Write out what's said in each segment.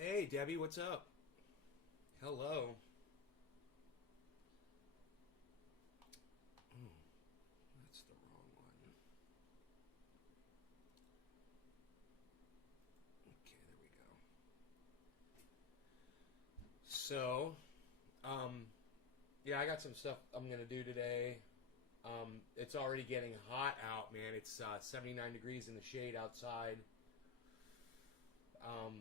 Hey, Debbie, what's up? Hello. Oh, that's the wrong one. Okay, there we go. So, um, yeah, I got some stuff I'm gonna do today. It's already getting hot out, man. It's 79 degrees in the shade outside. Um,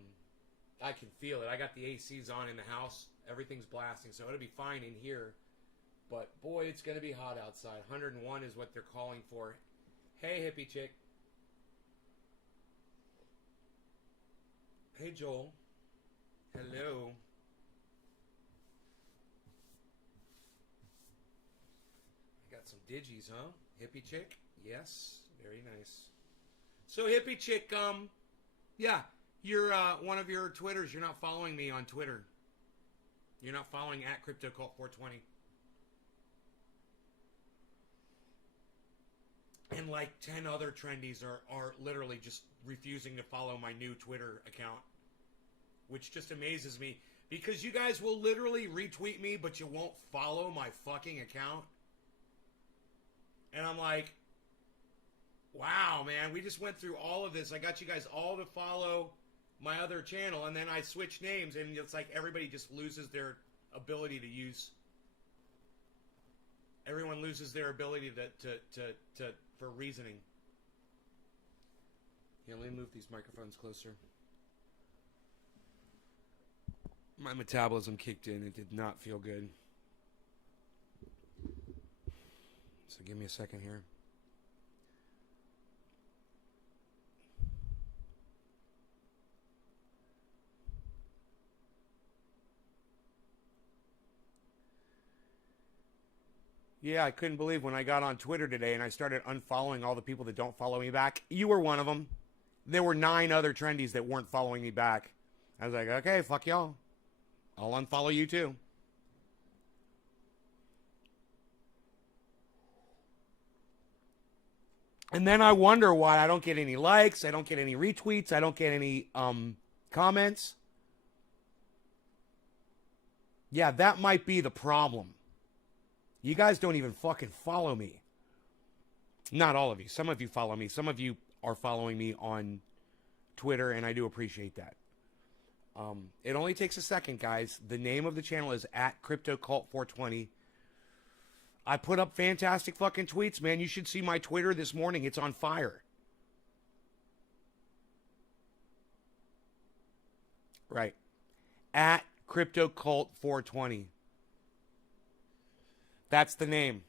I can feel it. I got the ACs on in the house. Everything's blasting, so it'll be fine in here. But boy, it's gonna be hot outside. 101 is what they're calling for. Hey, hippie chick. Hey, Joel. Hello. I got some digis, huh? Hippie chick? Yes. Very nice. So, hippie chick, yeah, you're one of your Twitters. You're not following me on Twitter. You're not following at CryptoCult420. And like 10 other trendies are literally just refusing to follow my new Twitter account, which just amazes me because you guys will literally retweet me, but you won't follow my fucking account. And I'm like, wow, man, we just went through all of this. I got you guys all to follow my other channel, and then I switch names, and it's like everybody just loses their ability to use. Everyone loses their ability to for reasoning. Yeah, let me move these microphones closer. My metabolism kicked in. It did not feel good. So give me a second here. Yeah, I couldn't believe when I got on Twitter today and I started unfollowing all the people that don't follow me back. You were one of them. There were 9 other trendies that weren't following me back. I was like, okay, fuck y'all. I'll unfollow you too. And then I wonder why I don't get any likes, I don't get any retweets, I don't get any comments. Yeah, that might be the problem. You guys don't even fucking follow me. Not all of you. Some of you follow me. Some of you are following me on Twitter, and I do appreciate that. It only takes a second, guys. The name of the channel is at CryptoCult420. I put up fantastic fucking tweets, man. You should see my Twitter this morning. It's on fire. Right. At CryptoCult420. That's the name.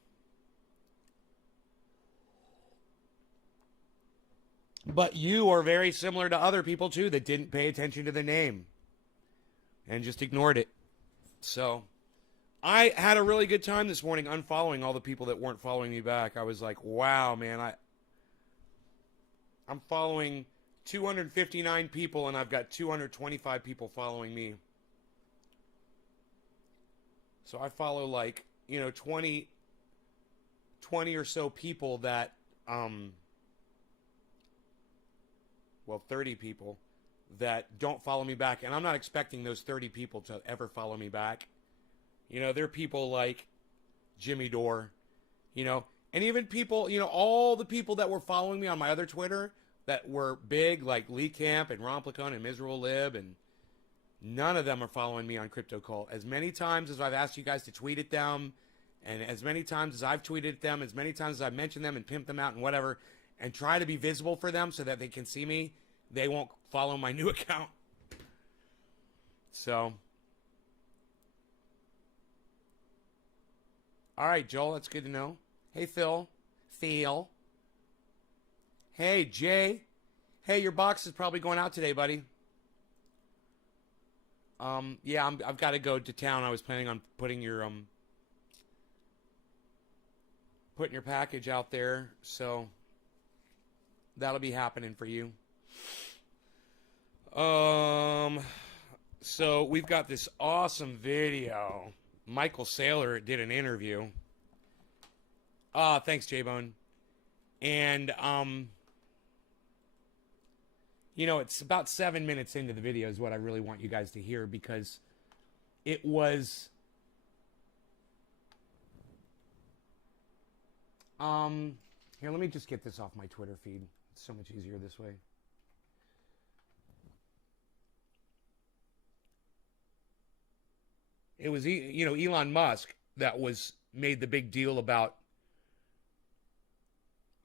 But you are very similar to other people, too, that didn't pay attention to the name and just ignored it. So I had a really good time this morning unfollowing all the people that weren't following me back. I was like, wow, man, I'm following 259 people and I've got 225 people following me. So I follow like, 20 or so people that, 30 people that don't follow me back. And I'm not expecting those 30 people to ever follow me back. There are people like Jimmy Dore, and even people, all the people that were following me on my other Twitter that were big, like Lee Camp and Romplicon and Miserable Lib, and none of them are following me on CryptoCult. As many times as I've asked you guys to tweet at them, and as many times as I've tweeted at them, as many times as I've mentioned them and pimped them out and whatever, and try to be visible for them so that they can see me, they won't follow my new account. So, all right, Joel, that's good to know. Hey, Phil. Phil. Hey, Jay. Hey, your box is probably going out today, buddy. Yeah, I've got to go to town. I was planning on putting your package out there, so that'll be happening for you. So we've got this awesome video. Michael Saylor did an interview. Thanks, J-Bone. And You know, it's about 7 minutes into the video is what I really want you guys to hear, because it was... Here, let me just get this off my Twitter feed. It's so much easier this way. It was, you know, Elon Musk that was made the big deal about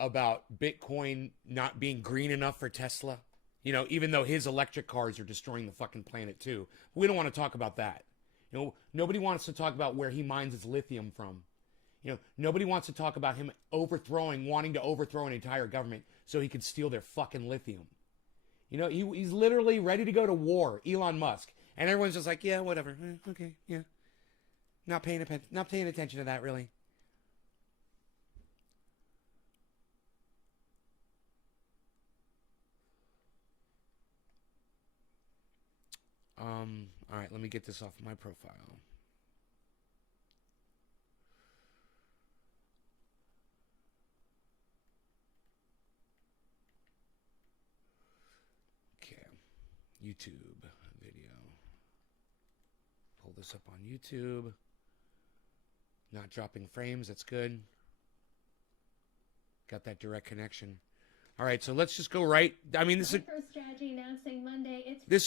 Bitcoin not being green enough for Tesla. You know, even though his electric cars are destroying the fucking planet too. We don't want to talk about that. You know, nobody wants to talk about where he mines his lithium from. You know, nobody wants to talk about him wanting to overthrow an entire government so he could steal their fucking lithium. You know, he's literally ready to go to war, Elon Musk. And everyone's just like, yeah, whatever. Okay, yeah. Not paying attention to that, really. All right, let me get this off my profile. Okay, YouTube video. Pull this up on YouTube. Not dropping frames, that's good. Got that direct connection. All right, so let's just go right. I mean, this is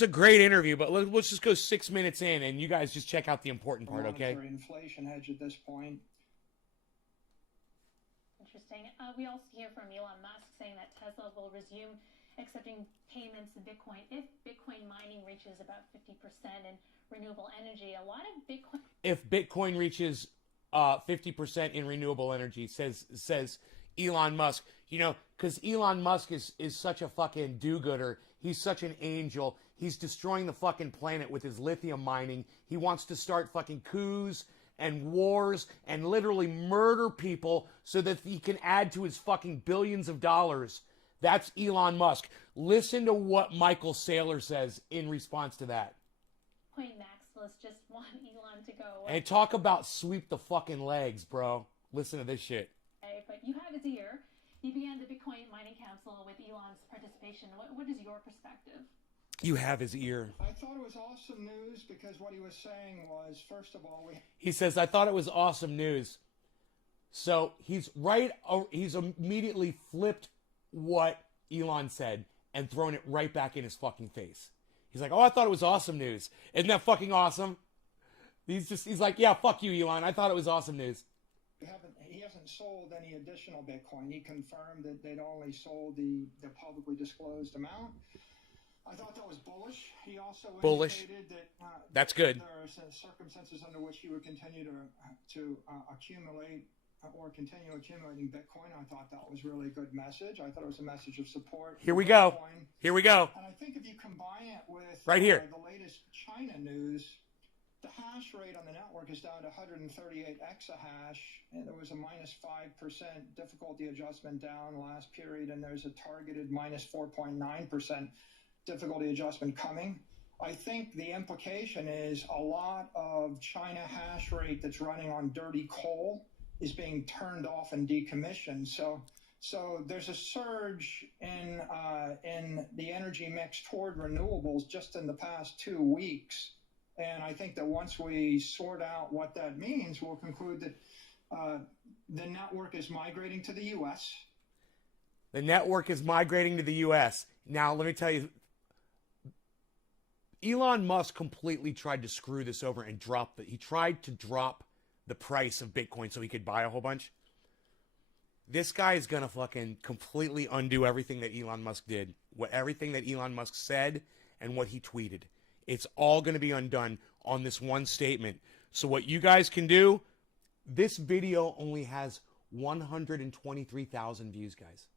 a great interview, but let's just go 6 minutes in, and you guys just check out the important part, okay? Inflation hedge at this point. Interesting. We also hear from Elon Musk saying that Tesla will resume accepting payments in Bitcoin if Bitcoin mining reaches about 50% in renewable energy. A lot of Bitcoin. If Bitcoin reaches 50% in renewable energy, says Elon Musk. You know, because Elon Musk is such a fucking do-gooder. He's such an angel. He's destroying the fucking planet with his lithium mining. He wants to start fucking coups and wars and literally murder people so that he can add to his fucking billions of dollars. That's Elon Musk. Listen to what Michael Saylor says in response to that. Bitcoin maximalists just want Elon to go away. And talk about sweep the fucking legs, bro. Listen to this shit. But you have his ear. You began the Bitcoin Mining Council with Elon's participation. What is your perspective? You have his ear. I thought it was awesome news because what he was saying was, first of all, he says, I thought it was awesome news. So he's immediately flipped what Elon said and thrown it right back in his fucking face. He's like, oh, I thought it was awesome news. Isn't that fucking awesome? He's like, yeah, fuck you, Elon. I thought it was awesome news. He hasn't sold any additional Bitcoin. He confirmed that they'd only sold the publicly disclosed amount. I thought that was bullish. He also indicated that that's good. There are circumstances under which he would continue to accumulate or continue accumulating Bitcoin. I thought that was really a good message. I thought it was a message of support. Here we go. Here we go. And I think if you combine it with right here, the latest China news, the hash rate on the network is down to 138 exahash, and there was a minus 5% difficulty adjustment down last period, and there's a targeted minus 4.9% difficulty adjustment coming. I think the implication is a lot of China hash rate that's running on dirty coal is being turned off and decommissioned. So there's a surge in the energy mix toward renewables just in the past 2 weeks. And I think that once we sort out what that means, we'll conclude that the network is migrating to the U.S. The network is migrating to the U.S. Now, let me tell you, Elon Musk completely tried to screw this over and he tried to drop the price of Bitcoin so he could buy a whole bunch. This guy is going to fucking completely undo everything that Elon Musk did, everything that Elon Musk said and what he tweeted. It's all going to be undone on this one statement. So what you guys can do, this video only has 123,000 views, guys.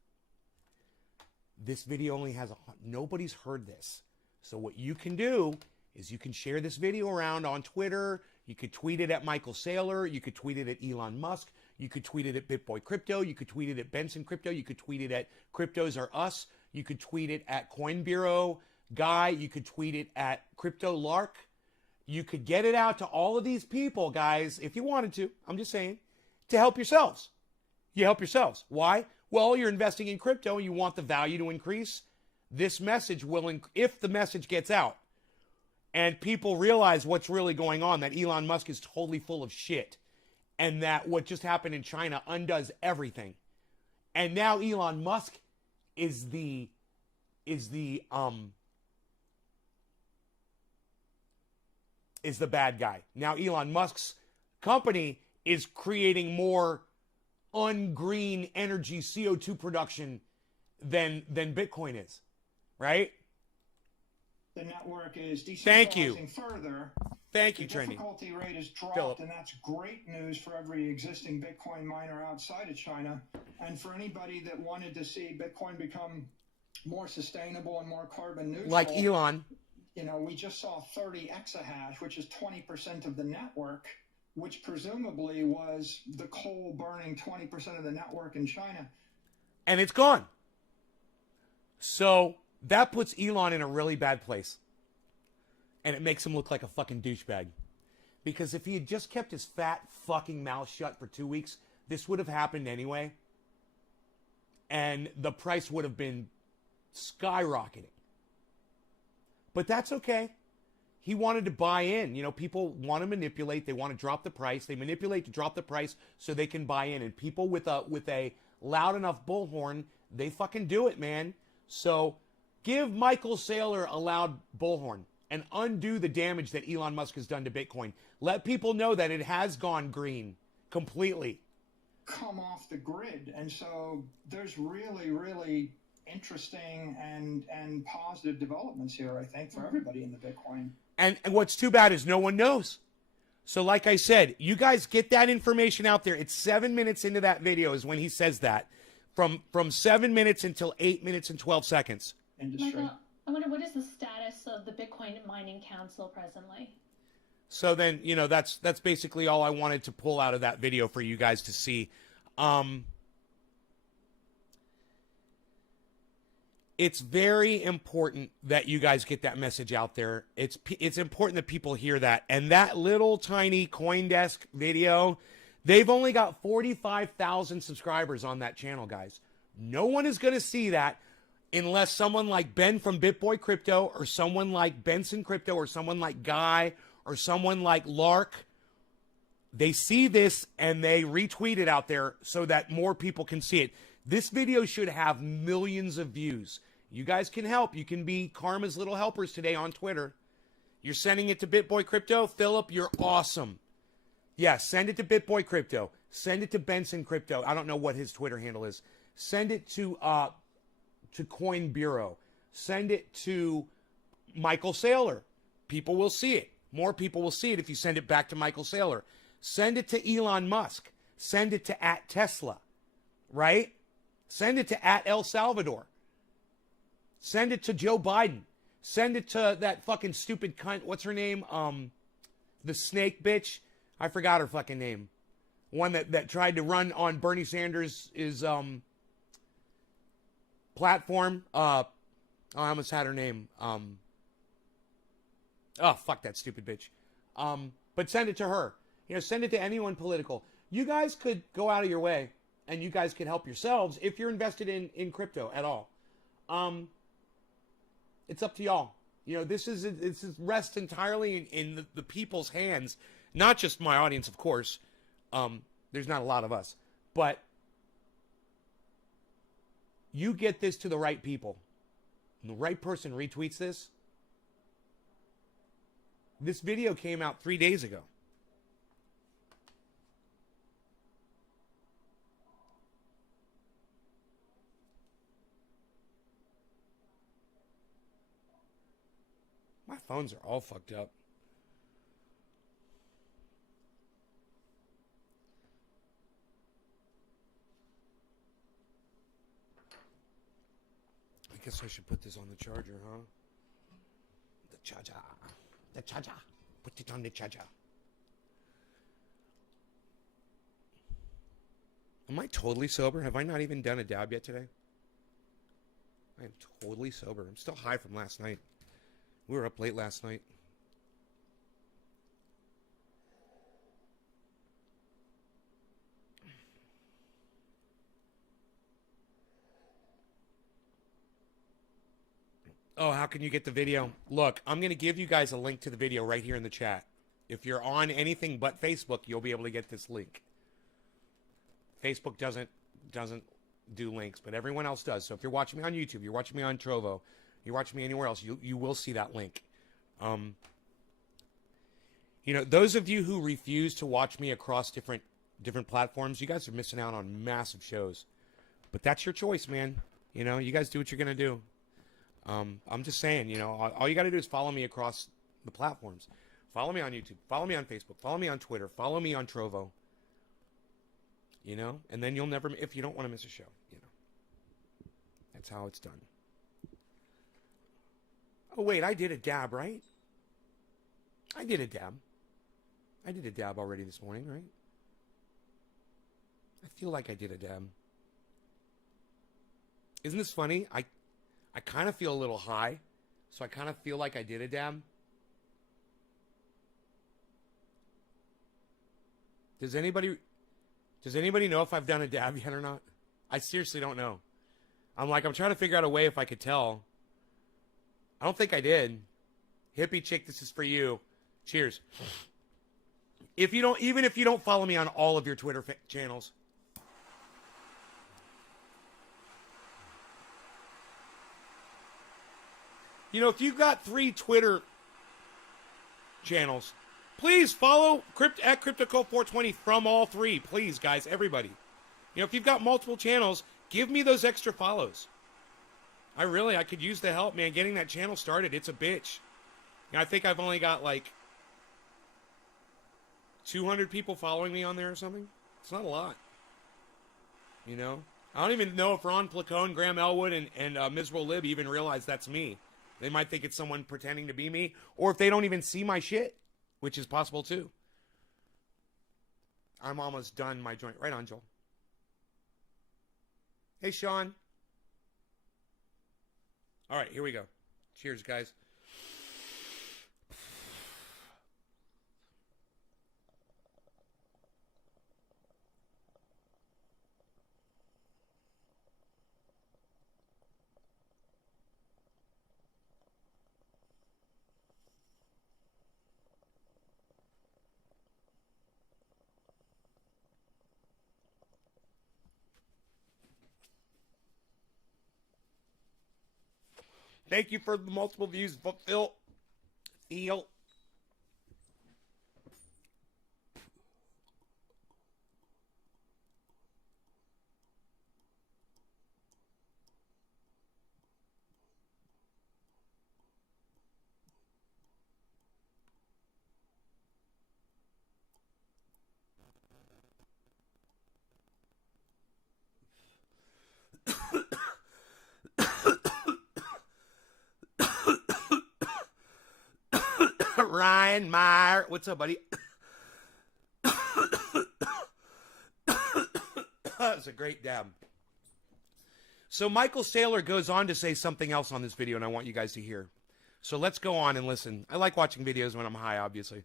This video only has, nobody's heard this. So what you can do is you can share this video around on Twitter. You could tweet it at Michael Saylor. You could tweet it at Elon Musk. You could tweet it at BitBoy Crypto. You could tweet it at Benson Crypto. You could tweet it at Cryptos Are Us. You could tweet it at Coin Bureau Guy. You could tweet it at Crypto Lark. You could get it out to all of these people, guys, if you wanted to. I'm just saying, to help yourselves. You help yourselves. Why? Well, you're investing in crypto and you want the value to increase. this message will, if the message gets out and people realize what's really going on, that Elon Musk is totally full of shit and that what just happened in China undoes everything. And now Elon Musk is the bad guy. Now Elon Musk's company is creating more ungreen energy CO2 production than Bitcoin is, right? The network is Thank you. decentralizing further. Thank you, The Trendy. difficulty rate is dropped, Philip. and that's great news for every existing Bitcoin miner outside of China. And for anybody that wanted to see Bitcoin become more sustainable and more carbon neutral. Like Elon. You know, we just saw 30 exahash, which is 20% of the network, which presumably was the coal burning 20% of the network in China. And it's gone. So that puts Elon in a really bad place. And it makes him look like a fucking douchebag. Because if he had just kept his fat fucking mouth shut for 2 weeks, this would have happened anyway. And the price would have been skyrocketing. But that's okay. He wanted to buy in. You know, people want to manipulate. They want to drop the price. They manipulate to drop the price so they can buy in. And people with a loud enough bullhorn, they fucking do it, man. So give Michael Saylor a loud bullhorn and undo the damage that Elon Musk has done to Bitcoin. Let people know that it has gone green completely. Come off the grid. And so there's really, really interesting and positive developments here, I think, for everybody in the Bitcoin. And what's too bad is no one knows. So like I said, you guys get that information out there. It's 7 minutes into that video is when he says that. From 7 minutes until 8 minutes and 12 seconds. Industry. Michael, I wonder, what is the status of the Bitcoin Mining Council presently? So then, you know, that's basically all I wanted to pull out of that video for you guys to see. It's very important that you guys get that message out there. It's important that people hear that. And that little tiny CoinDesk video, they've only got 45,000 subscribers on that channel, guys. No one is going to see that unless someone like Ben from BitBoy Crypto or someone like Benson Crypto or someone like Guy or someone like Lark. They see this and they retweet it out there so that more people can see it. This video should have millions of views. You guys can help. You can be Karma's little helpers today on Twitter. You're sending it to BitBoy Crypto. Philip, you're awesome. Yeah, send it to BitBoy Crypto. Send it to Benson Crypto. I don't know what his Twitter handle is. Send it to Coin Bureau. Send it to Michael Saylor. People will see it. More people will see it if you send it back to Michael Saylor. Send it to Elon Musk. Send it to @Tesla. Right? Send it to @El Salvador. Send it to Joe Biden. Send it to that fucking stupid cunt. What's her name? The snake bitch. I forgot her fucking name. One that tried to run on Bernie Sanders' platform. I almost had her name. Oh, fuck that stupid bitch. But send it to her. You know, send it to anyone political. You guys could go out of your way and you guys could help yourselves if you're invested in crypto at all. It's up to y'all. You know, this rests entirely in the people's hands. Not just my audience, of course. There's not a lot of us. But you get this to the right people. And the right person retweets this. This video came out 3 days ago. My phones are all fucked up. I guess I should put this on the charger, huh? The charger. The charger. Put it on the charger. Am I totally sober? Have I not even done a dab yet today? I am totally sober. I'm still high from last night. We were up late last night. Oh, how can you get the video? Look, I'm going to give you guys a link to the video right here in the chat. If you're on anything but Facebook, you'll be able to get this link. Facebook doesn't do links, but everyone else does. So if you're watching me on YouTube, you're watching me on Trovo, you're watching me anywhere else, you will see that link. You know, those of you who refuse to watch me across different platforms, you guys are missing out on massive shows. But that's your choice, man. You know, you guys do what you're going to do. I'm just saying, you know, all you got to do is follow me across the platforms. Follow me on YouTube. Follow me on Facebook. Follow me on Twitter. Follow me on Trovo. You know, and then you'll never, if you don't want to miss a show, you know. That's how it's done. Oh, wait, I did a dab, right? I did a dab. I did a dab already this morning, right? I feel like I did a dab. Isn't this funny? I kind of feel a little high, so I kind of feel like I did a dab. Does anybody know if I've done a dab yet or not? I seriously don't know. I'm trying to figure out a way if I could tell. I don't think I did. Hippie chick, this is for you. Cheers. Even if you don't follow me on all of your Twitter channels. You know, if you've got 3 Twitter channels, please follow at CryptoCult420 from all 3. Please, guys, everybody. You know, if you've got multiple channels, give me those extra follows. I could use the help, man. Getting that channel started, it's a bitch. And I think I've only got like 200 people following me on there or something. It's not a lot. You know? I don't even know if Ron Placone, Graham Elwood, and Miserable Lib even realize that's me. They might think it's someone pretending to be me, or if they don't even see my shit, which is possible too. I'm almost done my joint. Right on, Joel. Hey, Sean. All right, here we go. Cheers, guys. Thank you for the multiple views, Phil. Ryan Meyer. What's up, buddy? That's a great dab. So Michael Saylor goes on to say something else on this video, and I want you guys to hear. So let's go on and listen. I like watching videos when I'm high, obviously.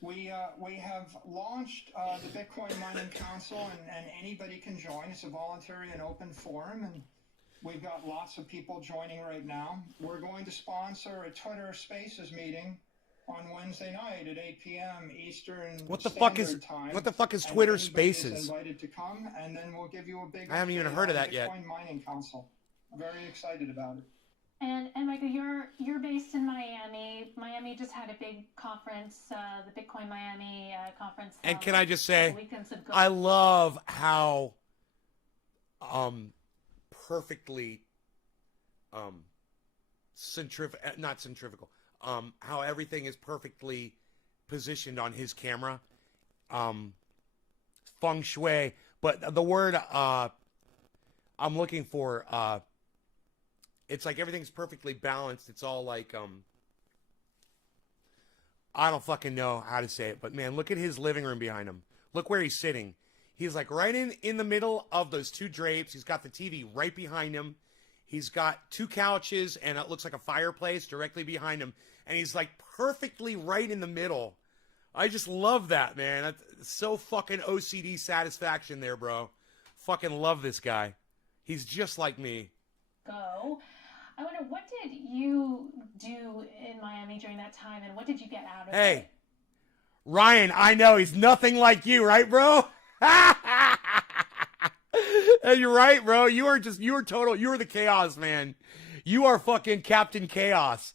We have launched the Bitcoin Mining Council, and anybody can join. It's a voluntary and open forum, and we've got lots of people joining right now. We're going to sponsor a Twitter Spaces meeting on Wednesday night at 8 p.m. Eastern Standard Time. What the fuck is Twitter Spaces? Is invited to come, and then we'll give you a big. I haven't even heard of that yet. Bitcoin Mining Council. I'm very excited about it. And Michael, you're based in Miami. Miami just had a big conference, the Bitcoin Miami conference. And can I just say, I love how perfectly not centrifugal. How everything is perfectly positioned on his camera. Feng shui, but the word I'm looking for, it's like everything's perfectly balanced. It's all like, I don't fucking know how to say it, but man, look at his living room behind him. Look where he's sitting. He's like right in the middle of those 2 drapes. He's got the TV right behind him. He's got 2 couches, and it looks like a fireplace directly behind him. And he's like perfectly right in the middle. I just love that, man. That's so fucking OCD satisfaction there, bro. Fucking love this guy. He's just like me. go. I wonder, what did you do in Miami during that time, and what did you get out of it? Hey, Ryan, I know he's nothing like you, right, bro? You're right, bro. You are the chaos, man. You are fucking Captain Chaos.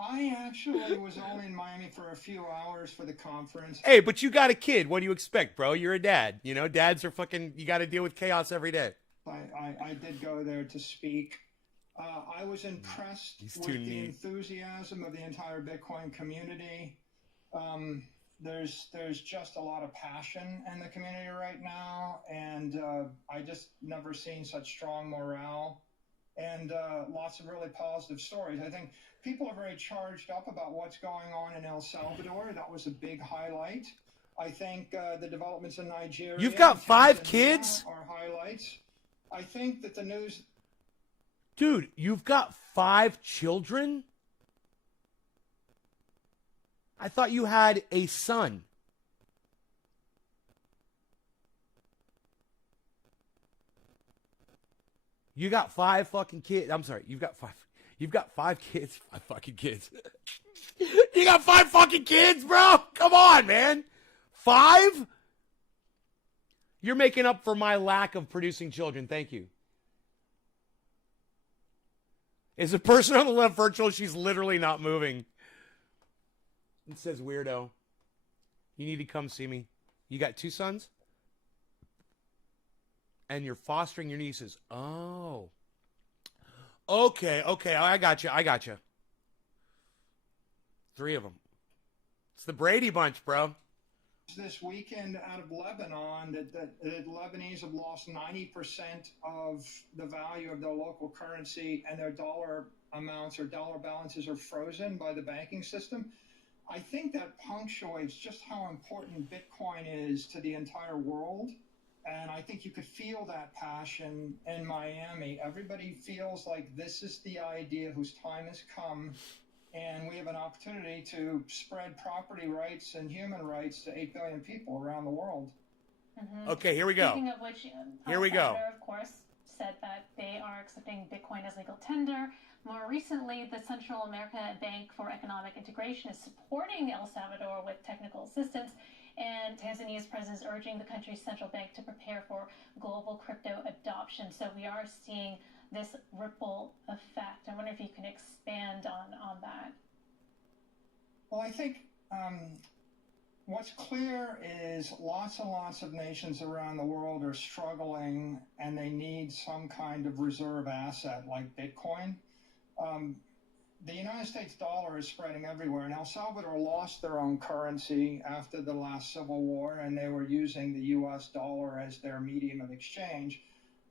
I actually was only in Miami for a few hours for the conference. Hey, but you got a kid. What do you expect, bro? You're a dad. You know, dads are fucking, you got to deal with chaos every day. I did go there to speak. I was impressed with the enthusiasm of the entire Bitcoin community. There's just a lot of passion in the community right now, and I just never seen such strong morale and lots of really positive stories. I think people are very charged up about what's going on in El Salvador. That was a big highlight. I think the developments in Nigeria. You've got 5 kids? Are highlights. I think that the news. Dude, you've got 5 children? I thought you had a son. You got 5 fucking kids. I'm sorry, you've got 5. You've got 5 kids. 5 fucking kids. You got 5 fucking kids, bro? Come on, man. 5? You're making up for my lack of producing children. Thank you. Is the person on the left virtual? She's literally not moving. It says weirdo. You need to come see me. You got 2 sons? And you're fostering your nieces. Oh. Okay. I got you. 3 of them. It's the Brady Bunch, bro. This weekend out of Lebanon that Lebanese have lost 90% of the value of their local currency, and their dollar amounts or dollar balances are frozen by the banking system. I think that punctuates just how important Bitcoin is to the entire world. And I think you could feel that passion in Miami. Everybody feels like this is the idea whose time has come. And we have an opportunity to spread property rights and human rights to 8 billion people around the world. Mm-hmm. Okay, here we go. Speaking of which, here we go. Of course, said that they are accepting Bitcoin as legal tender. More recently, the Central America Bank for Economic Integration is supporting El Salvador with technical assistance, and Tanzania's president is urging the country's central bank to prepare for global crypto adoption. So we are seeing this ripple effect. I wonder if you can expand on that. Well, I think what's clear is lots and lots of nations around the world are struggling, and they need some kind of reserve asset like Bitcoin. The United States dollar is spreading everywhere, and El Salvador lost their own currency after the last civil war, and they were using the U.S. dollar as their medium of exchange.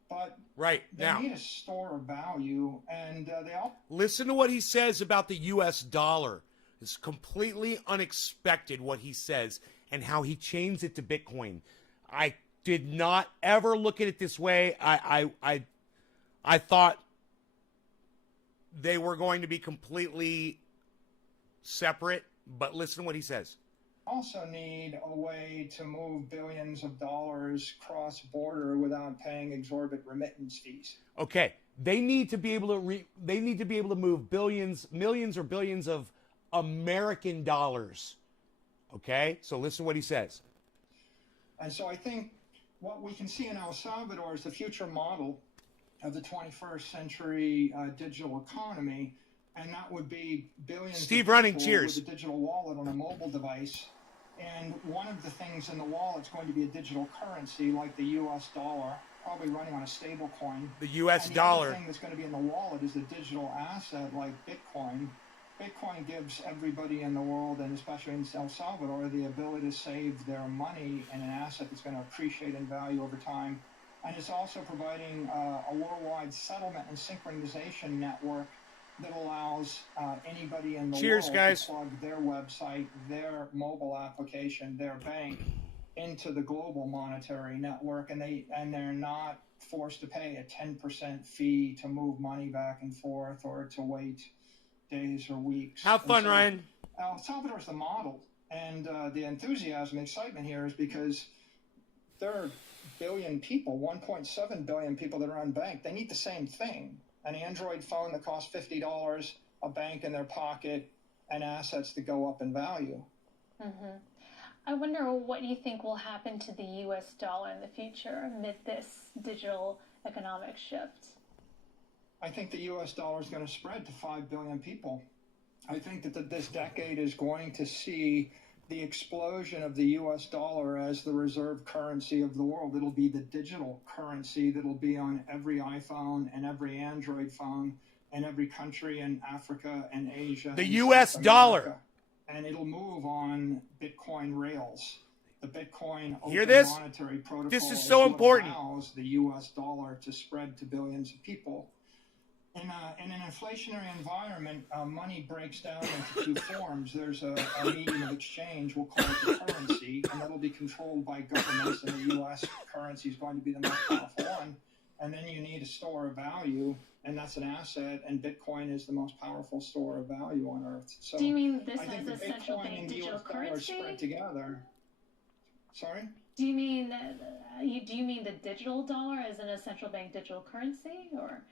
But they need a store of value, and they all... Listen to what he says about the U.S. dollar. It's completely unexpected what he says and how he changed it to Bitcoin. I did not ever look at it this way. I thought they were going to be completely separate, but listen to what he says. Also need a way to move billions of dollars cross-border without paying exorbitant remittance fees. Okay, they need to be able to move millions or billions of American dollars. Okay, so listen to what he says. And so I think what we can see in El Salvador is the future model of the 21st century digital economy, and that would be billions of people with a digital wallet on a mobile device. And one of the things in the wallet is going to be a digital currency like the U.S. dollar, probably running on a stable coin. The U.S. and dollar. The other thing that's going to be in the wallet is a digital asset like Bitcoin. Bitcoin gives everybody in the world, and especially in El Salvador, the ability to save their money in an asset that's going to appreciate in value over time. And it's also providing a worldwide settlement and synchronization network that allows anybody in the world to plug their website, their mobile application, their bank into the global monetary network, and they're not forced to pay a 10% fee to move money back and forth or to wait days or weeks. Have fun, Ryan. El Salvador's the model, and the enthusiasm, excitement here is because there are billion people, 1.7 billion people that are unbanked. They need the same thing. An Android phone that costs $50, a bank in their pocket, and assets that go up in value. Mm-hmm. I wonder what you think will happen to the U.S. dollar in the future amid this digital economic shift. I think the U.S. dollar is going to spread to 5 billion people. I think that this decade is going to see the explosion of the U.S. dollar as the reserve currency of the world. It'll be the digital currency that'll be on every iPhone and every Android phone in every country in Africa and Asia. The U.S. dollar. And it'll move on Bitcoin rails. The Bitcoin open monetary protocol this is so important. Allows the U.S. dollar to spread to billions of people. In an inflationary environment, money breaks down into two forms. There's a medium of exchange, we'll call it the currency, and that'll be controlled by governments, and the U.S. currency is going to be the most powerful one. And then you need a store of value, and that's an asset, and Bitcoin is the most powerful store of value on Earth. So do you mean this as a central bank digital currency? Spread together. Sorry? Do you mean the digital dollar as in a central bank digital currency, or?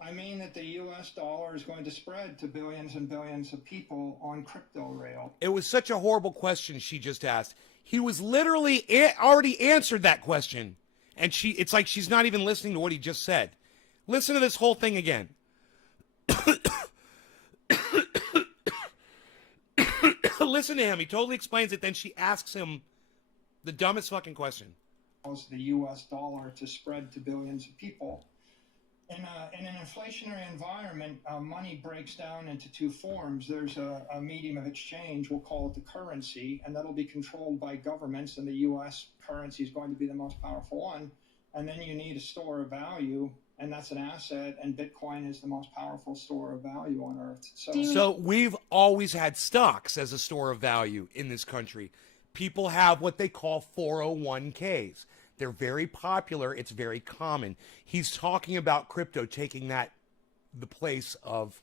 I mean that the U.S. dollar is going to spread to billions and billions of people on crypto rail. It was such a horrible question she just asked. He was literally already answered that question. And it's like she's not even listening to what he just said. Listen to this whole thing again. Listen to him. He totally explains it. Then she asks him the dumbest fucking question. The U.S. dollar to spread to billions of people. In an inflationary environment, money breaks down into two forms. There's a medium of exchange, we'll call it the currency, and that'll be controlled by governments, and the U.S. currency is going to be the most powerful one. And then you need a store of value, and that's an asset, and Bitcoin is the most powerful store of value on Earth. So we've always had stocks as a store of value in this country. People have what they call 401ks. They're very popular. It's very common. He's talking about crypto taking the place of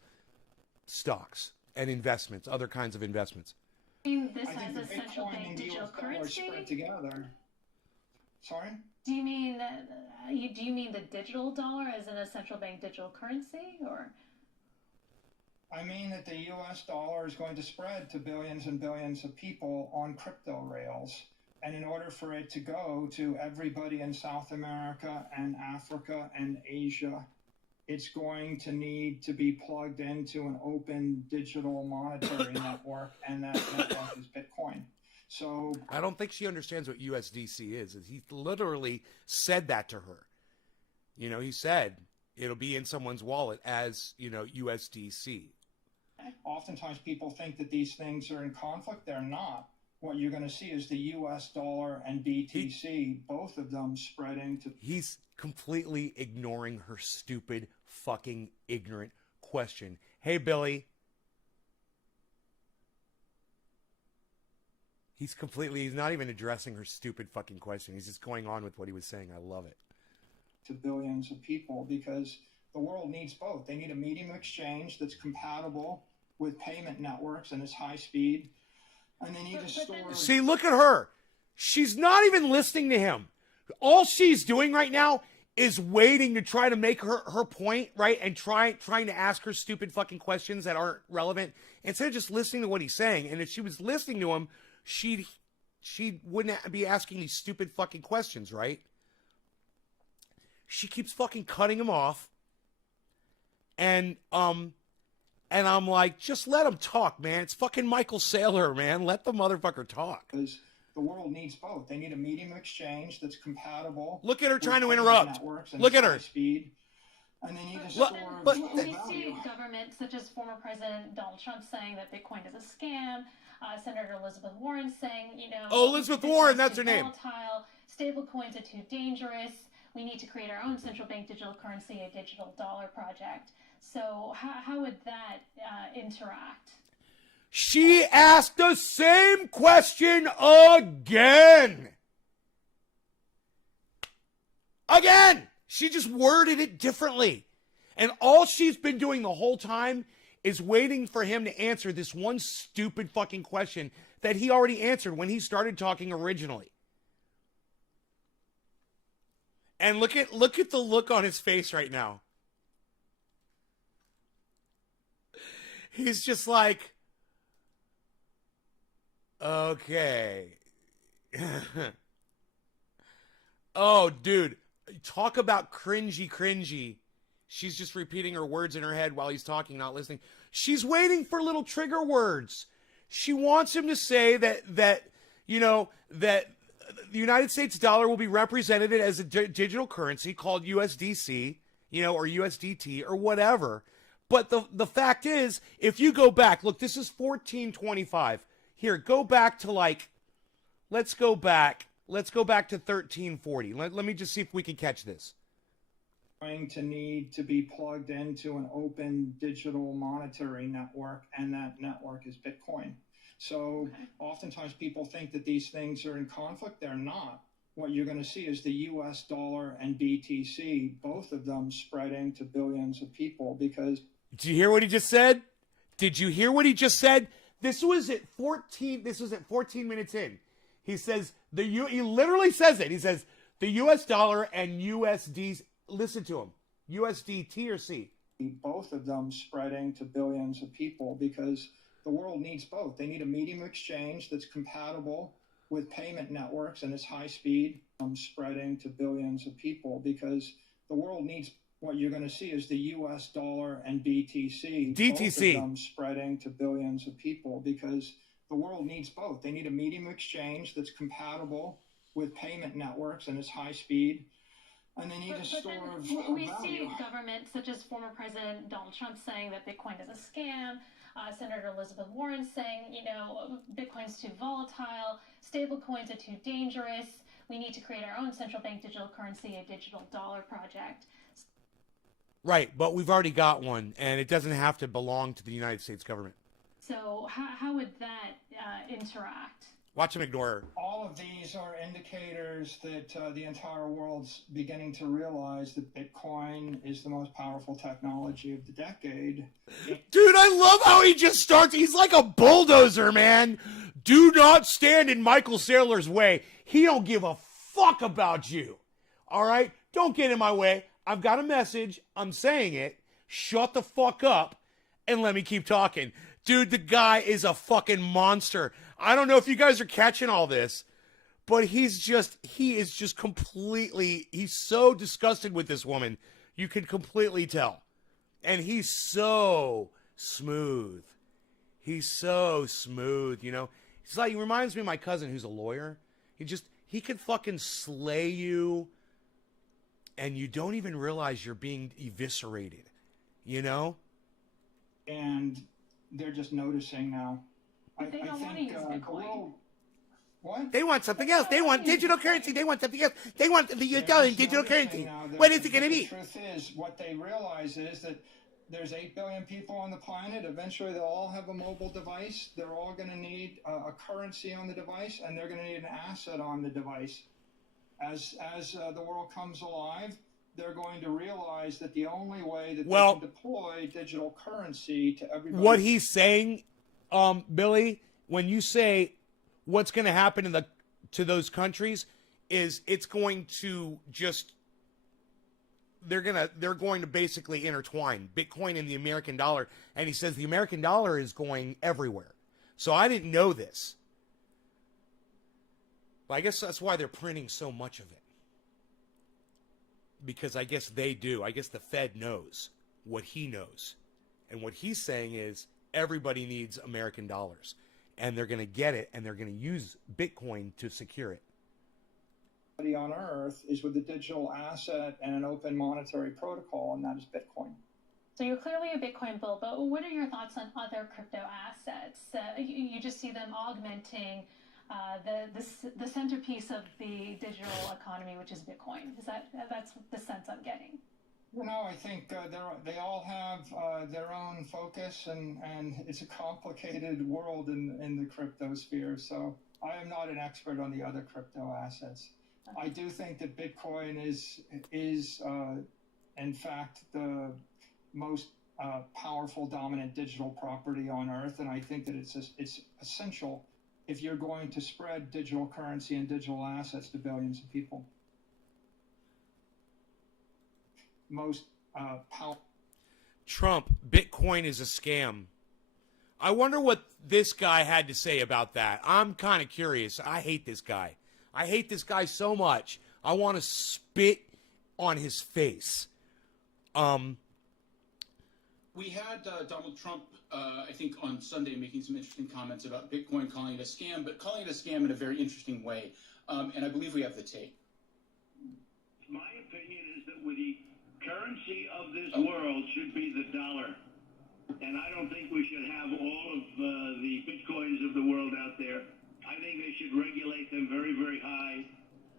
stocks and investments, other kinds of investments. This as a central bank digital currency? Spread together. Sorry? Do you mean the digital dollar as in a central bank digital currency, or? I mean that the U.S. dollar is going to spread to billions and billions of people on crypto rails. And in order for it to go to everybody in South America and Africa and Asia, it's going to need to be plugged into an open digital monetary network, and that network is Bitcoin. So I don't think she understands what USDC is. He literally said that to her. You know, he said it'll be in someone's wallet as, USDC. Oftentimes people think that these things are in conflict. They're not. What you're going to see is the U.S. dollar and BTC, both of them spreading to... He's completely ignoring her stupid, fucking, ignorant question. Hey, Billy. He's not even addressing her stupid fucking question. He's just going on with what he was saying. I love it. To billions of people, because the world needs both. They need a medium of exchange that's compatible with payment networks and is high speed. And they need to store... See, look at her. She's not even listening to him. All she's doing right now is waiting to try to make her point, right? And trying to ask her stupid fucking questions that aren't relevant instead of just listening to what he's saying. And if she was listening to him, she wouldn't be asking these stupid fucking questions, right? She keeps fucking cutting him off. And I'm like, just let him talk, man. It's fucking Michael Saylor, man. Let the motherfucker talk. Because the world needs both. They need a medium of exchange that's compatible. Look at her trying to interrupt. Look at her. Speed. And they need to store but we see government such as former President Donald Trump saying that Bitcoin is a scam. Senator Elizabeth Warren saying, Elizabeth Warren, that's her name. Volatile. Stable coins are too dangerous. We need to create our own central bank digital currency, a digital dollar project. So how would that interact? She asked the same question again. Again! She just worded it differently. And all she's been doing the whole time is waiting for him to answer this one stupid fucking question that he already answered when he started talking originally. And look at the look on his face right now. He's just like, okay. Oh, dude, talk about cringy. She's just repeating her words in her head while he's talking, not listening. She's waiting for little trigger words. She wants him to say that the United States dollar will be represented as a digital currency called USDC, or USDT or whatever. But the fact is, if you go back, look, this is 1425. Here, go back to let's go back to 1340. Let me just see if we can catch this. Going to need to be plugged into an open digital monetary network, and that network is Bitcoin. So oftentimes people think that these things are in conflict. They're not. What you're going to see is the US dollar and BTC, both of them spreading to billions of people because... Did you hear what he just said? This was at 14 minutes in. He says he literally says it. He says the US dollar and USD, listen to him. USDT or C. Both of them spreading to billions of people because the world needs both. They need a medium of exchange that's compatible with payment networks and is high speed. Spreading to billions of people because the world needs. What you're going to see is the US dollar and BTC. DTC. Both of them spreading to billions of people because the world needs both. They need a medium of exchange that's compatible with payment networks and is high speed. And they need a store of value. We see governments such as former President Donald Trump saying that Bitcoin is a scam. Senator Elizabeth Warren saying, Bitcoin's too volatile. Stable coins are too dangerous. We need to create our own central bank digital currency, a digital dollar project. Right, but we've already got one, and it doesn't have to belong to the United States government. So how would that interact? Watch him ignore her. All of these are indicators that the entire world's beginning to realize that Bitcoin is the most powerful technology of the decade. Dude, I love how he just starts. He's like a bulldozer, man. Do not stand in Michael Saylor's way. He don't give a fuck about you. All right? Don't get in my way. I've got a message. I'm saying it. Shut the fuck up and let me keep talking. Dude, the guy is a fucking monster. I don't know if you guys are catching all this, but he is just completely, he's so disgusted with this woman. You can completely tell. And he's so smooth. He's so smooth, He's like, he reminds me of my cousin who's a lawyer. He could fucking slay you. And you don't even realize you're being eviscerated, And they're just noticing now. They don't want to use Bitcoin. What? They want something else. They want digital currency. They want something else. They want the US dollar and digital currency. What is it going to be? The truth is, what they realize is that there's 8 billion people on the planet. Eventually, they'll all have a mobile device. They're all going to need a currency on the device, and they're going to need an asset on the device. As the world comes alive, they're going to realize that the only way that they can deploy digital currency to everybody... What he's saying, Billy, when you say what's going to happen to those countries is it's going to just... They're going to basically intertwine Bitcoin and the American dollar. And he says the American dollar is going everywhere. So I didn't know this. I guess that's why they're printing so much of it. Because I guess they do. I guess the Fed knows what he knows. And what he's saying is everybody needs American dollars. And they're going to get it, and they're going to use Bitcoin to secure it. On Earth is with a digital asset and an open monetary protocol, and that is Bitcoin. So you're clearly a Bitcoin bull, but what are your thoughts on other crypto assets? You just see them augmenting the centerpiece of the digital economy, which is Bitcoin. That's the sense I'm getting? I think they all have their own focus, and it's a complicated world in the crypto sphere. So I am not an expert on the other crypto assets. I do think that Bitcoin is in fact the most powerful, dominant digital property on Earth, and I think that it's essential if you're going to spread digital currency and digital assets to billions of people. most powerful. Trump, Bitcoin is a scam. I wonder what this guy had to say about that. I'm kind of curious. I hate this guy. I hate this guy so much. I want to spit on his face. We had Donald Trump, I think, on Sunday making some interesting comments about Bitcoin, calling it a scam, but calling it a scam in a very interesting way. And I believe we have the tape. My opinion is that with the currency of this world should be the dollar. And I don't think we should have all of the Bitcoins of the world out there. I think they should regulate them very, very high.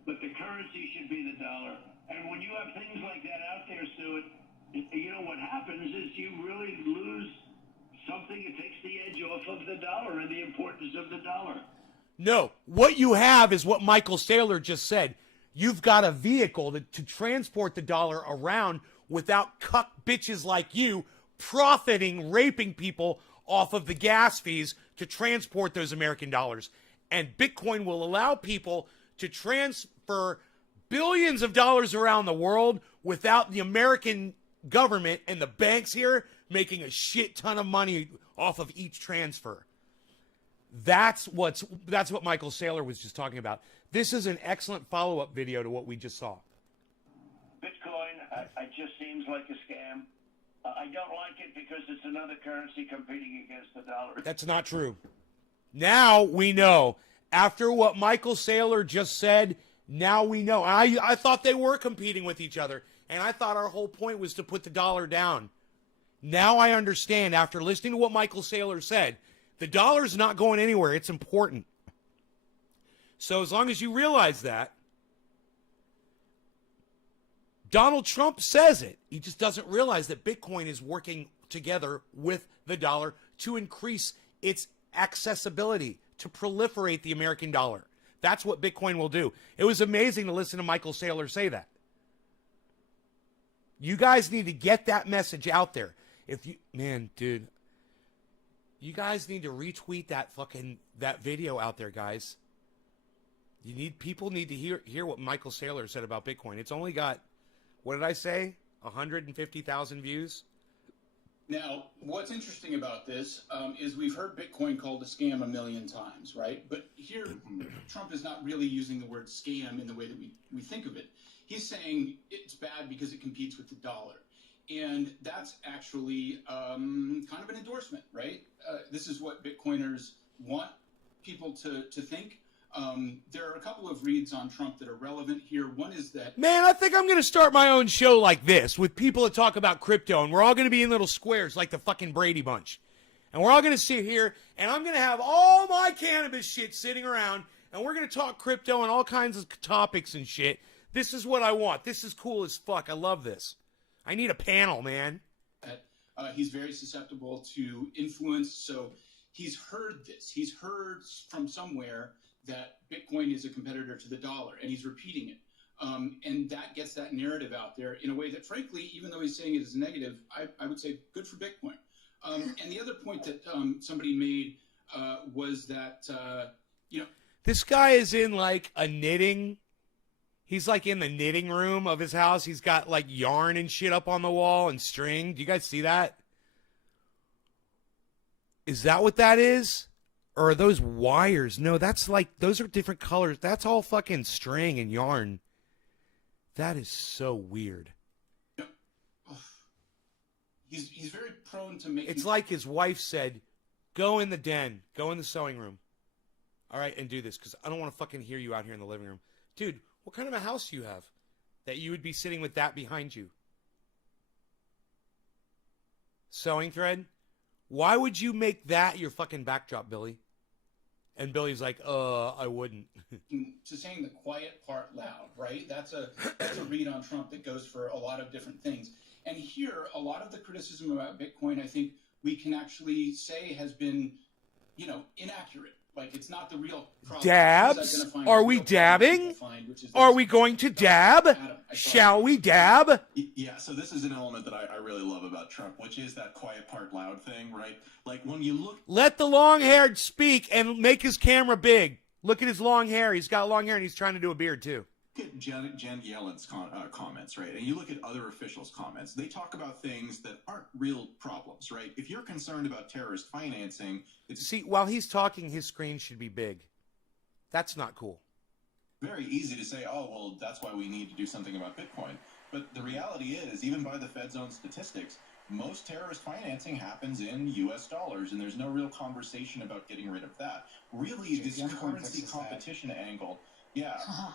But the currency should be the dollar. And when you have things like that out there, Stuart, you know what happens is you really lose something. It takes the edge off of the dollar and the importance of the dollar. No, what you have is what Michael Saylor just said. You've got a vehicle to transport the dollar around without cuck bitches like you profiting, raping people off of the gas fees to transport those American dollars. And Bitcoin will allow people to transfer billions of dollars around the world without the American government and the banks here making a shit ton of money off of each transfer. That's what Michael Saylor was just talking about. This is an excellent follow-up video to what we just saw. Bitcoin, it just seems like a scam. I don't like it because it's another currency competing against the dollar. That's not true. Now we know. After what Michael Saylor just said, now we know. I thought they were competing with each other, and I thought our whole point was to put the dollar down. Now I understand, after listening to what Michael Saylor said, the dollar's not going anywhere. It's important. So as long as you realize that, Donald Trump says it. He just doesn't realize that Bitcoin is working together with the dollar to increase its accessibility, to proliferate the American dollar. That's what Bitcoin will do. It was amazing to listen to Michael Saylor say that. You guys need to get that message out there. Dude, you guys need to retweet that video out there, guys. People need to hear what Michael Saylor said about Bitcoin. It's only got, what did I say? 150,000 views. Now, what's interesting about this is we've heard Bitcoin called a scam a million times, right? But here, Trump is not really using the word scam in the way that we think of it. He's saying it's bad because it competes with the dollar. And that's actually kind of an endorsement, right? This is what Bitcoiners want people to think. There are a couple of reads on Trump that are relevant here. One is that... Man, I think I'm going to start my own show like this with people that talk about crypto, and we're all going to be in little squares like the fucking Brady Bunch. And we're all going to sit here, and I'm going to have all my cannabis shit sitting around, and we're going to talk crypto and all kinds of topics and shit. This is what I want. This is cool as fuck. I love this. I need a panel, man. He's very susceptible to influence, so he's heard this. He's heard from somewhere that Bitcoin is a competitor to the dollar, and he's repeating it. And that gets that narrative out there in a way that, frankly, even though he's saying it is negative, I would say good for Bitcoin. And the other point that somebody made was that, this guy is in like a knitting. He's like in the knitting room of his house. He's got like yarn and shit up on the wall and string. Do you guys see that? Is that what that is? Or are those wires? No, that's like, those are different colors. That's all fucking string and yarn. That is so weird. He's very prone to making... It's like his wife said, go in the den, go in the sewing room. All right, and do this, because I don't want to fucking hear you out here in the living room. Dude, what kind of a house do you have that you would be sitting with that behind you? Sewing thread? Why would you make that your fucking backdrop, Billy? And Billy's like, I wouldn't. To saying the quiet part loud, right? That's a read on Trump that goes for a lot of different things. And here, a lot of the criticism about Bitcoin, I think we can actually say has been, inaccurate. Like, it's not the real problem. Dabs? Are we dabbing? Are we going to dab? Shall we dab? Yeah, so this is an element that I really love about Trump, which is that quiet part loud thing, right? Like, when you look... Let the long-haired speak and make his camera big. Look at his long hair. He's got long hair and he's trying to do a beard, too. at Janet Yellen's comments, right, and you look at other officials' comments, they talk about things that aren't real problems, right? If you're concerned about terrorist financing, See, while he's talking, his screen should be big. That's not cool. Very easy to say, oh, well, that's why we need to do something about Bitcoin. But the reality is, even by the Fed's own statistics, most terrorist financing happens in U.S. dollars, and there's no real conversation about getting rid of that. Really, this currency competition angle,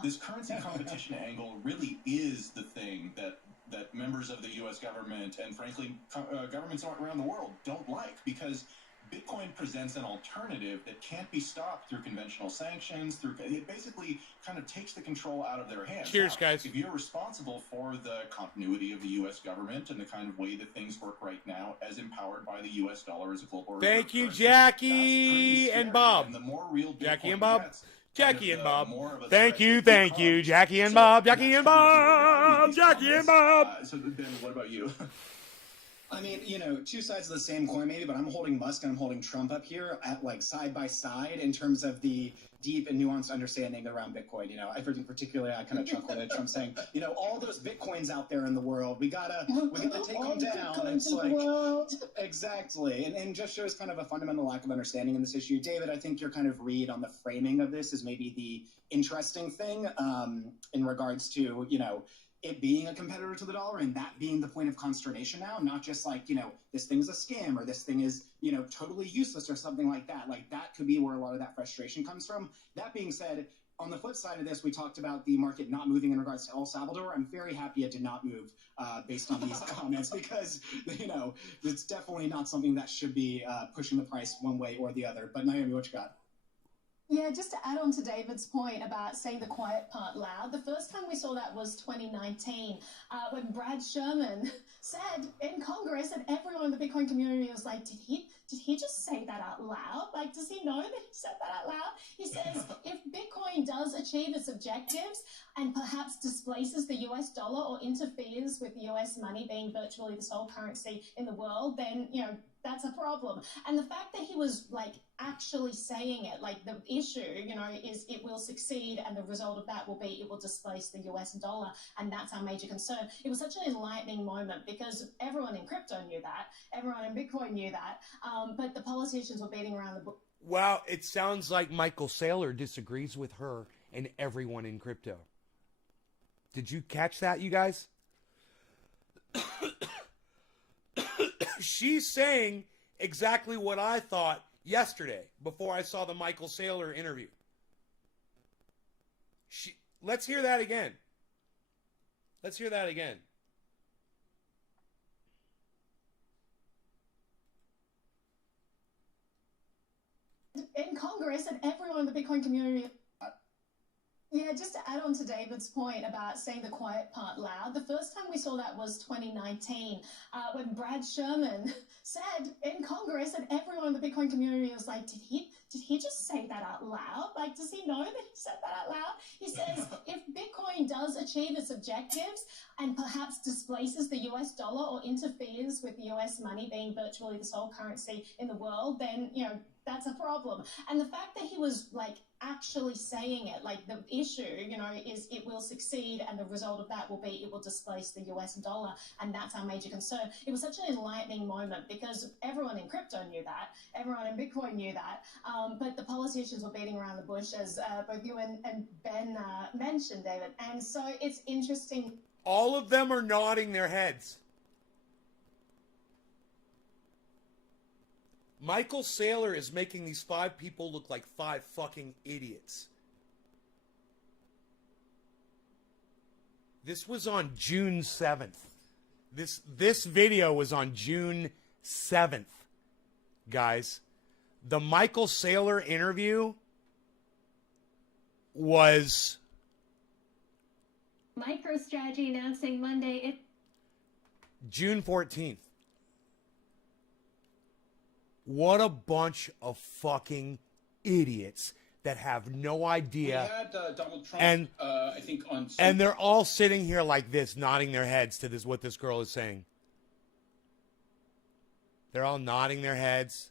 this currency competition angle really is the thing that members of the U.S. government and, frankly, governments around the world don't like, because Bitcoin presents an alternative that can't be stopped through conventional sanctions. It basically kind of takes the contral out of their hands. Cheers, guys. If you're responsible for the continuity of the U.S. government and the kind of way that things work right now, as empowered by the U.S. dollar as a global reserve Thank you, currency, Jackie and Bob. And the more real Jackie Bitcoin and Bob. gets, Jackie and Bob. Thank you, Jackie and Bob. Jackie and Bob. Jackie and Bob. So Ben, what about you? I mean, you know, two sides of the same coin maybe, but I'm holding Musk and I'm holding Trump up here at like side by side in terms of the deep and nuanced understanding around Bitcoin. You know, particularly I kind of chuckled at Trump saying, you know, all those Bitcoins out there in the world, we gotta take them down. And it's like, exactly. And just shows kind of a fundamental lack of understanding in this issue. David, I think your kind of read on the framing of this is maybe the interesting thing in regards to, you know, it being a competitor to the dollar and that being the point of consternation now, not just like, you know, this thing's a scam or this thing is, you know, totally useless or something like that. Like that could be where a lot of that frustration comes from. That being said, on the flip side of this, we talked about the market not moving in regards to El Salvador. I'm very happy it did not move based on these comments because, you know, it's definitely not something that should be pushing the price one way or the other. But Naomi, what you got? Yeah, just to add on to David's point about saying the quiet part loud, the first time we saw that was 2019 when Brad Sherman said in Congress, and everyone in the Bitcoin community was like, did he just say that out loud? Like, does he know that he said that out loud? He says, if Bitcoin does achieve its objectives and perhaps displaces the US dollar or interferes with US money being virtually the sole currency in the world, then, you know, that's a problem. And the fact that he was like actually saying it, like the issue, you know, is it will succeed and the result of that will be it will displace the US dollar. And that's our major concern. It was such an enlightening moment because everyone in crypto knew that. Everyone in Bitcoin knew that. But the politicians were beating around the bush. Wow, it sounds like Michael Saylor disagrees with her and everyone in crypto. Did you catch that, you guys? She's saying exactly what I thought yesterday before I saw the Michael Saylor interview. Let's hear that again. Let's hear that again. In Congress and everyone in the Bitcoin community. Yeah, just to add on to David's point about saying the quiet part loud, the first time we saw that was 2019 when Brad Sherman said in Congress, and everyone in the Bitcoin community was like, did he just say that out loud? Like, does he know that he said that out loud? He says, if Bitcoin does achieve its objectives and perhaps displaces the US dollar or interferes with US money being virtually the sole currency in the world, then, you know, that's a problem. And the fact that he was like actually saying it, like the issue, you know, is it will succeed and the result of that will be it will displace the US dollar. And that's our major concern. It was such an enlightening moment because everyone in crypto knew that. Everyone in Bitcoin knew that. But the politicians were beating around the bush, as both you and Ben mentioned, David. And so it's interesting. All of them are nodding their heads. Michael Saylor is making these 5 people look like 5 fucking idiots. This was on June 7th. This video was on June 7th, guys. The Michael Saylor interview was... MicroStrategy announcing Monday June 14th. What a bunch of fucking idiots that have no idea. We had Donald Trump, I think, on... And they're all sitting here like this, nodding their heads to what this girl is saying. They're all nodding their heads.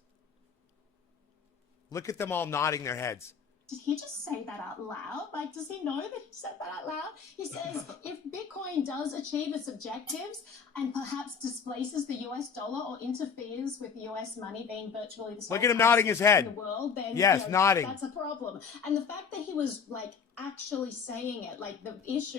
Look at them all nodding their heads. Did he just say that out loud? Like, like, does he know that he said that out loud? He says, if Bitcoin does achieve its objectives and perhaps displaces the US dollar or interferes with US money being virtually the sole Look at him nodding his head. in the world, then yes, nodding. That's a problem. And the fact that he was like actually saying it, like the issue,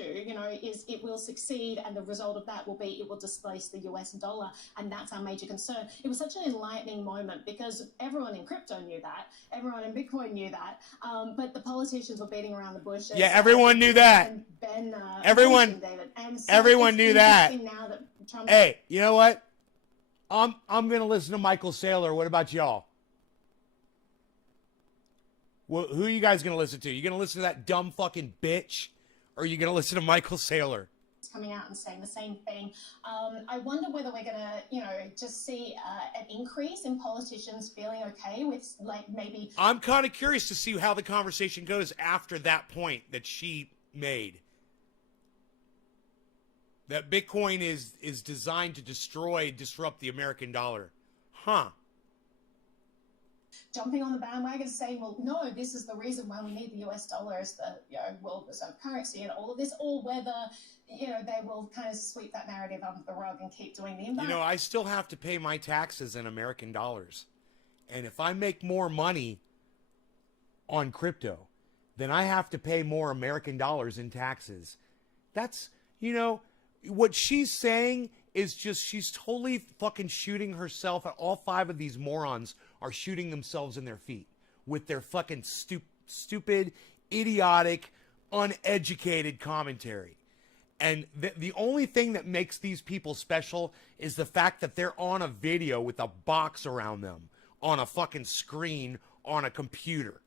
is it will succeed, and the result of that will be it will displace the US dollar, and that's our major concern. It was such an enlightening moment because everyone in crypto knew that, everyone in Bitcoin knew that, but the politicians were beating around the bush. Yeah, everyone knew that. Everyone knew that. Now that Trump hey, you know what? I'm gonna listen to Michael Saylor. What about y'all? Well, who are you guys going to listen to? You going to listen to that dumb fucking bitch? Or are you going to listen to Michael Saylor? Coming out and saying the same thing. I wonder whether we're going to, just see an increase in politicians feeling okay with, like, maybe... I'm kind of curious to see how the conversation goes after that point that she made. That Bitcoin is designed to disrupt the American dollar. Huh. Jumping on the bandwagon saying, well, no, this is the reason why we need the US dollar as the world reserve currency and all of this, or whether, they will kind of sweep that narrative under the rug and keep doing the imbalance. I still have to pay my taxes in American dollars. And if I make more money on crypto, then I have to pay more American dollars in taxes. That's, what she's saying is just, she's totally fucking shooting herself. All five of these morons are shooting themselves in their feet with their fucking stupid, idiotic, uneducated commentary. And the only thing that makes these people special is the fact that they're on a video with a box around them, on a fucking screen, on a computer.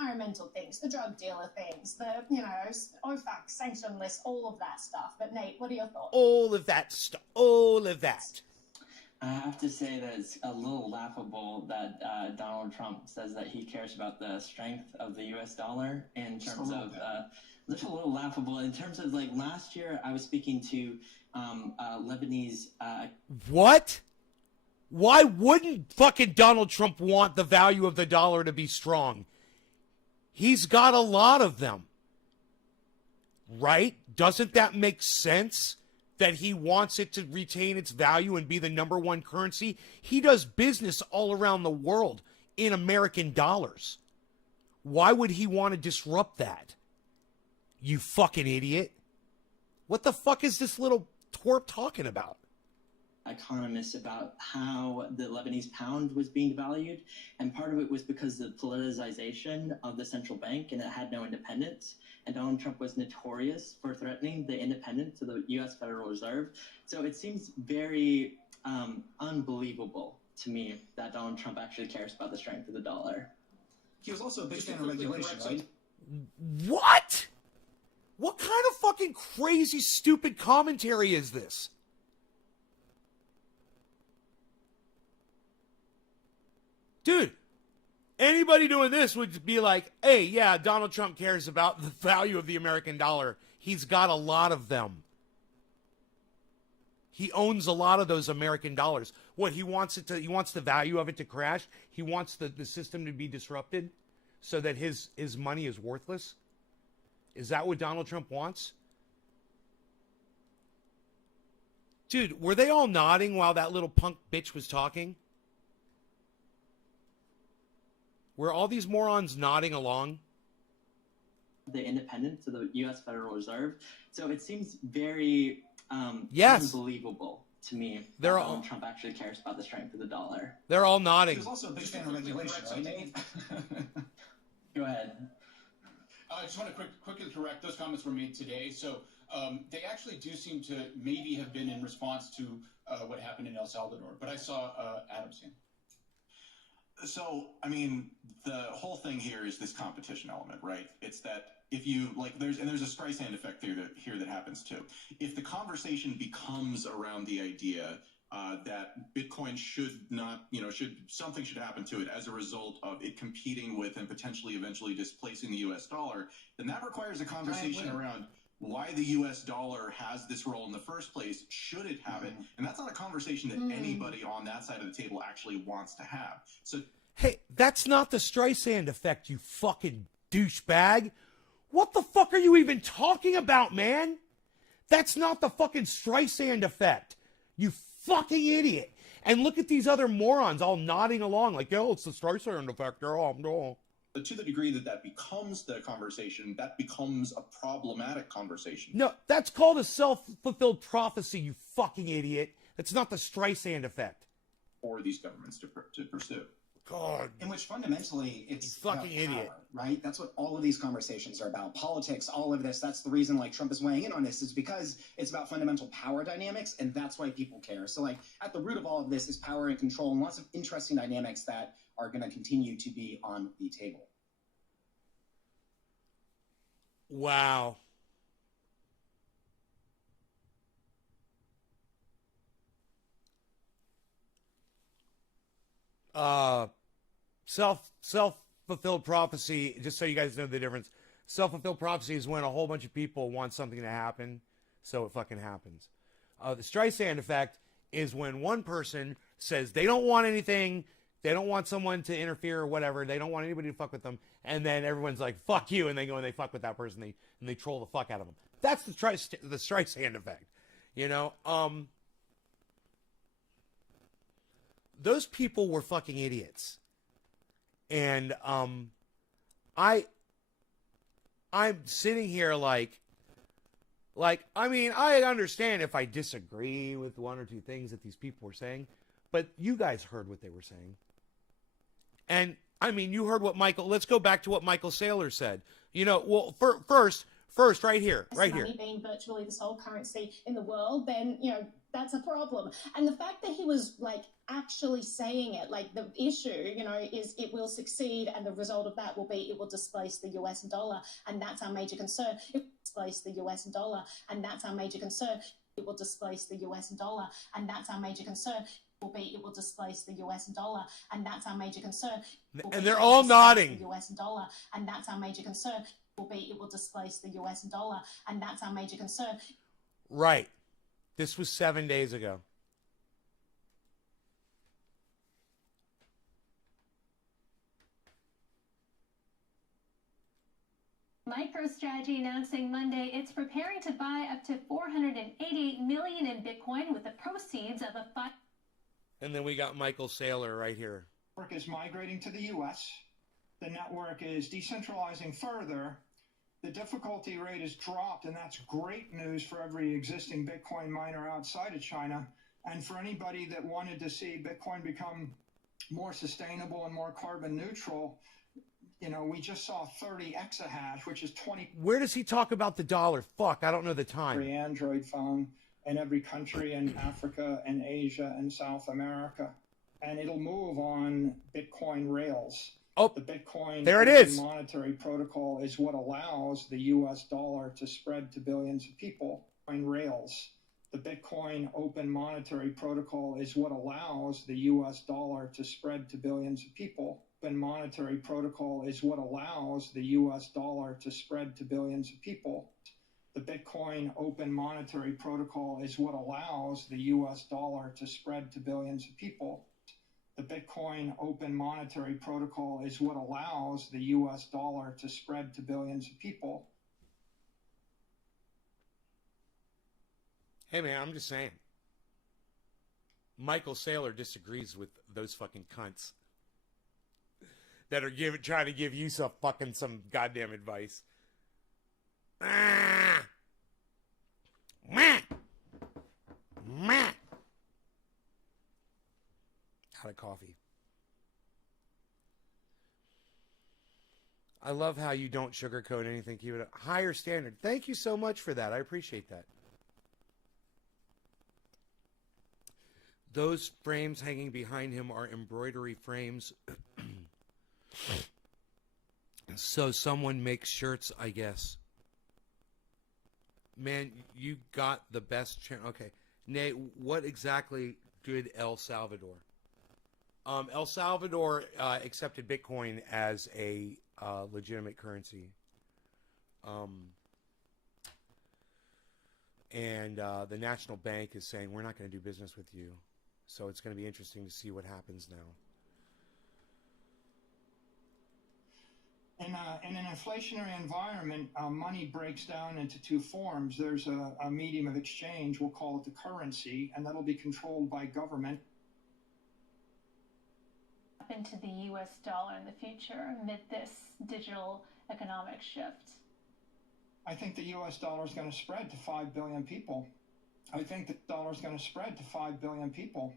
Environmental things, the drug dealer things, the, OFAC sanction list, all of that stuff. But Nate, what are your thoughts? All of that stuff. All of that. I have to say that it's a little laughable that Donald Trump says that he cares about the strength of the U.S. dollar in terms of a little laughable in terms of, like, last year I was speaking to Lebanese. What? Why wouldn't fucking Donald Trump want the value of the dollar to be strong? He's got a lot of them. Right? Doesn't that make sense? That he wants it to retain its value and be the number one currency? He does business all around the world in American dollars. Why would he want to disrupt that? You fucking idiot. What the fuck is this little twerp talking about? Economists about how the Lebanese pound was being devalued, and part of it was because of the politicization of the central bank, and it had no independence. And Donald Trump was notorious for threatening the independence of the U.S. Federal Reserve. So it seems very unbelievable to me that Donald Trump actually cares about the strength of the dollar. He was also a big fan of regulation, right? What? What kind of fucking crazy, stupid commentary is this? Dude, anybody doing this would be like, hey, yeah, Donald Trump cares about the value of the American dollar. He's got a lot of them. He owns a lot of those American dollars. What, he wants the value of it to crash? He wants the system to be disrupted so that his money is worthless? Is that what Donald Trump wants? Dude, were they all nodding while that little punk bitch was talking? Were all these morons nodding along? The independence of the U.S. Federal Reserve. So it seems very unbelievable to me that Donald Trump actually cares about the strength of the dollar. They're all nodding. He was also a big fan of regulation, right? Go ahead. I just want to quickly correct, those comments were made today. So they actually do seem to maybe have been in response to what happened in El Salvador. But I saw Adam's hand. So, I mean, the whole thing here is this competition element, right? It's that if you, like, there's a Streisand effect here that happens too. If the conversation becomes around the idea that Bitcoin should not, something should happen to it as a result of it competing with and potentially eventually displacing the US dollar, then that requires a conversation around why the US dollar has this role in the first place, should it have it? And that's not a conversation that anybody on that side of the table actually wants to have. So, hey, that's not the Streisand effect, you fucking douchebag. What the fuck are you even talking about, man? That's not the fucking Streisand effect. You fucking idiot. And look at these other morons all nodding along like, yo, it's the Streisand effect. Oh, no. But to the degree that that becomes the conversation, that becomes a problematic conversation. No, that's called a self-fulfilled prophecy, you fucking idiot. It's not the Streisand effect. For these governments to pursue. God. In which fundamentally it's you fucking about power, idiot. right? That's what all of these conversations are about. Politics, all of this. That's the reason like Trump is weighing in on this, is because it's about fundamental power dynamics, and that's why people care. So like at the root of all of this is power and control, and lots of interesting dynamics that are going to continue to be on the table. Wow. Self-fulfilled prophecy, just so you guys know the difference. Self-fulfilled prophecy is when a whole bunch of people want something to happen, so it fucking happens. The Streisand effect is when one person says they don't want anything, they don't want someone to interfere or whatever, they don't want anybody to fuck with them, and then everyone's like, fuck you, and they go and they fuck with that person, and they troll the fuck out of them. That's the Streisand effect. You know, those people were fucking idiots. And I'm sitting here like I mean, I understand if I disagree with one or two things that these people were saying, but you guys heard what they were saying. And I mean, you heard what let's go back to what Michael Saylor said. You know, well, first, right here. Money being virtually the sole currency in the world, then, you know, that's a problem. And the fact that he was like actually saying it, like the issue, you know, is it will succeed, and the result of that will be it will displace the US dollar, and that's our major concern. It will displace the US dollar, and that's our major concern. It will displace the US dollar, and that's our major concern. It will displace the US dollar, and that's our major concern. And they're all nodding. The US dollar, and that's our major concern. It will displace the US dollar, and that's our major concern. Right. This was 7 days ago. MicroStrategy announcing Monday it's preparing to buy up to $488 million in Bitcoin with the proceeds of a And then we got Michael Saylor right here. The network is migrating to the U.S. The network is decentralizing further. The difficulty rate has dropped, and that's great news for every existing Bitcoin miner outside of China. And for anybody that wanted to see Bitcoin become more sustainable and more carbon neutral, you know, we just saw 30 exahash, which is 20. Where does he talk about the dollar? Fuck, I don't know the time. Every Android phone in every country in Africa and Asia and South America. And it'll move on Bitcoin rails. Oh, the Bitcoin there it is. Monetary protocol is what allows the US dollar to spread to billions of people on rails. The Bitcoin open monetary protocol is what allows the US dollar to spread to billions of people. Open monetary protocol is what allows the US dollar to spread to billions of people. The Bitcoin open monetary protocol is what allows the US dollar to spread to billions of people. The Bitcoin open monetary protocol is what allows the US dollar to spread to billions of people. Hey man, I'm just saying. Michael Saylor disagrees with those fucking cunts that are trying to give you some goddamn advice. Ah! Out of coffee. I love how you don't sugarcoat anything. Keep it a higher standard. Thank you so much for that. I appreciate that. Those frames hanging behind him are embroidery frames. So someone makes shirts, I guess. Man, you got the best channel. Okay. Nate, what exactly did El Salvador? El Salvador accepted Bitcoin as a legitimate currency. And the National Bank is saying, we're not going to do business with you. So it's going to be interesting to see what happens now. In an inflationary environment, money breaks down into two forms. There's a medium of exchange, we'll call it the currency, and that'll be controlled by government. Into the US dollar in the future amid this digital economic shift? I think the US dollar is going to spread to 5 billion people. I think the dollar is going to spread to 5 billion people.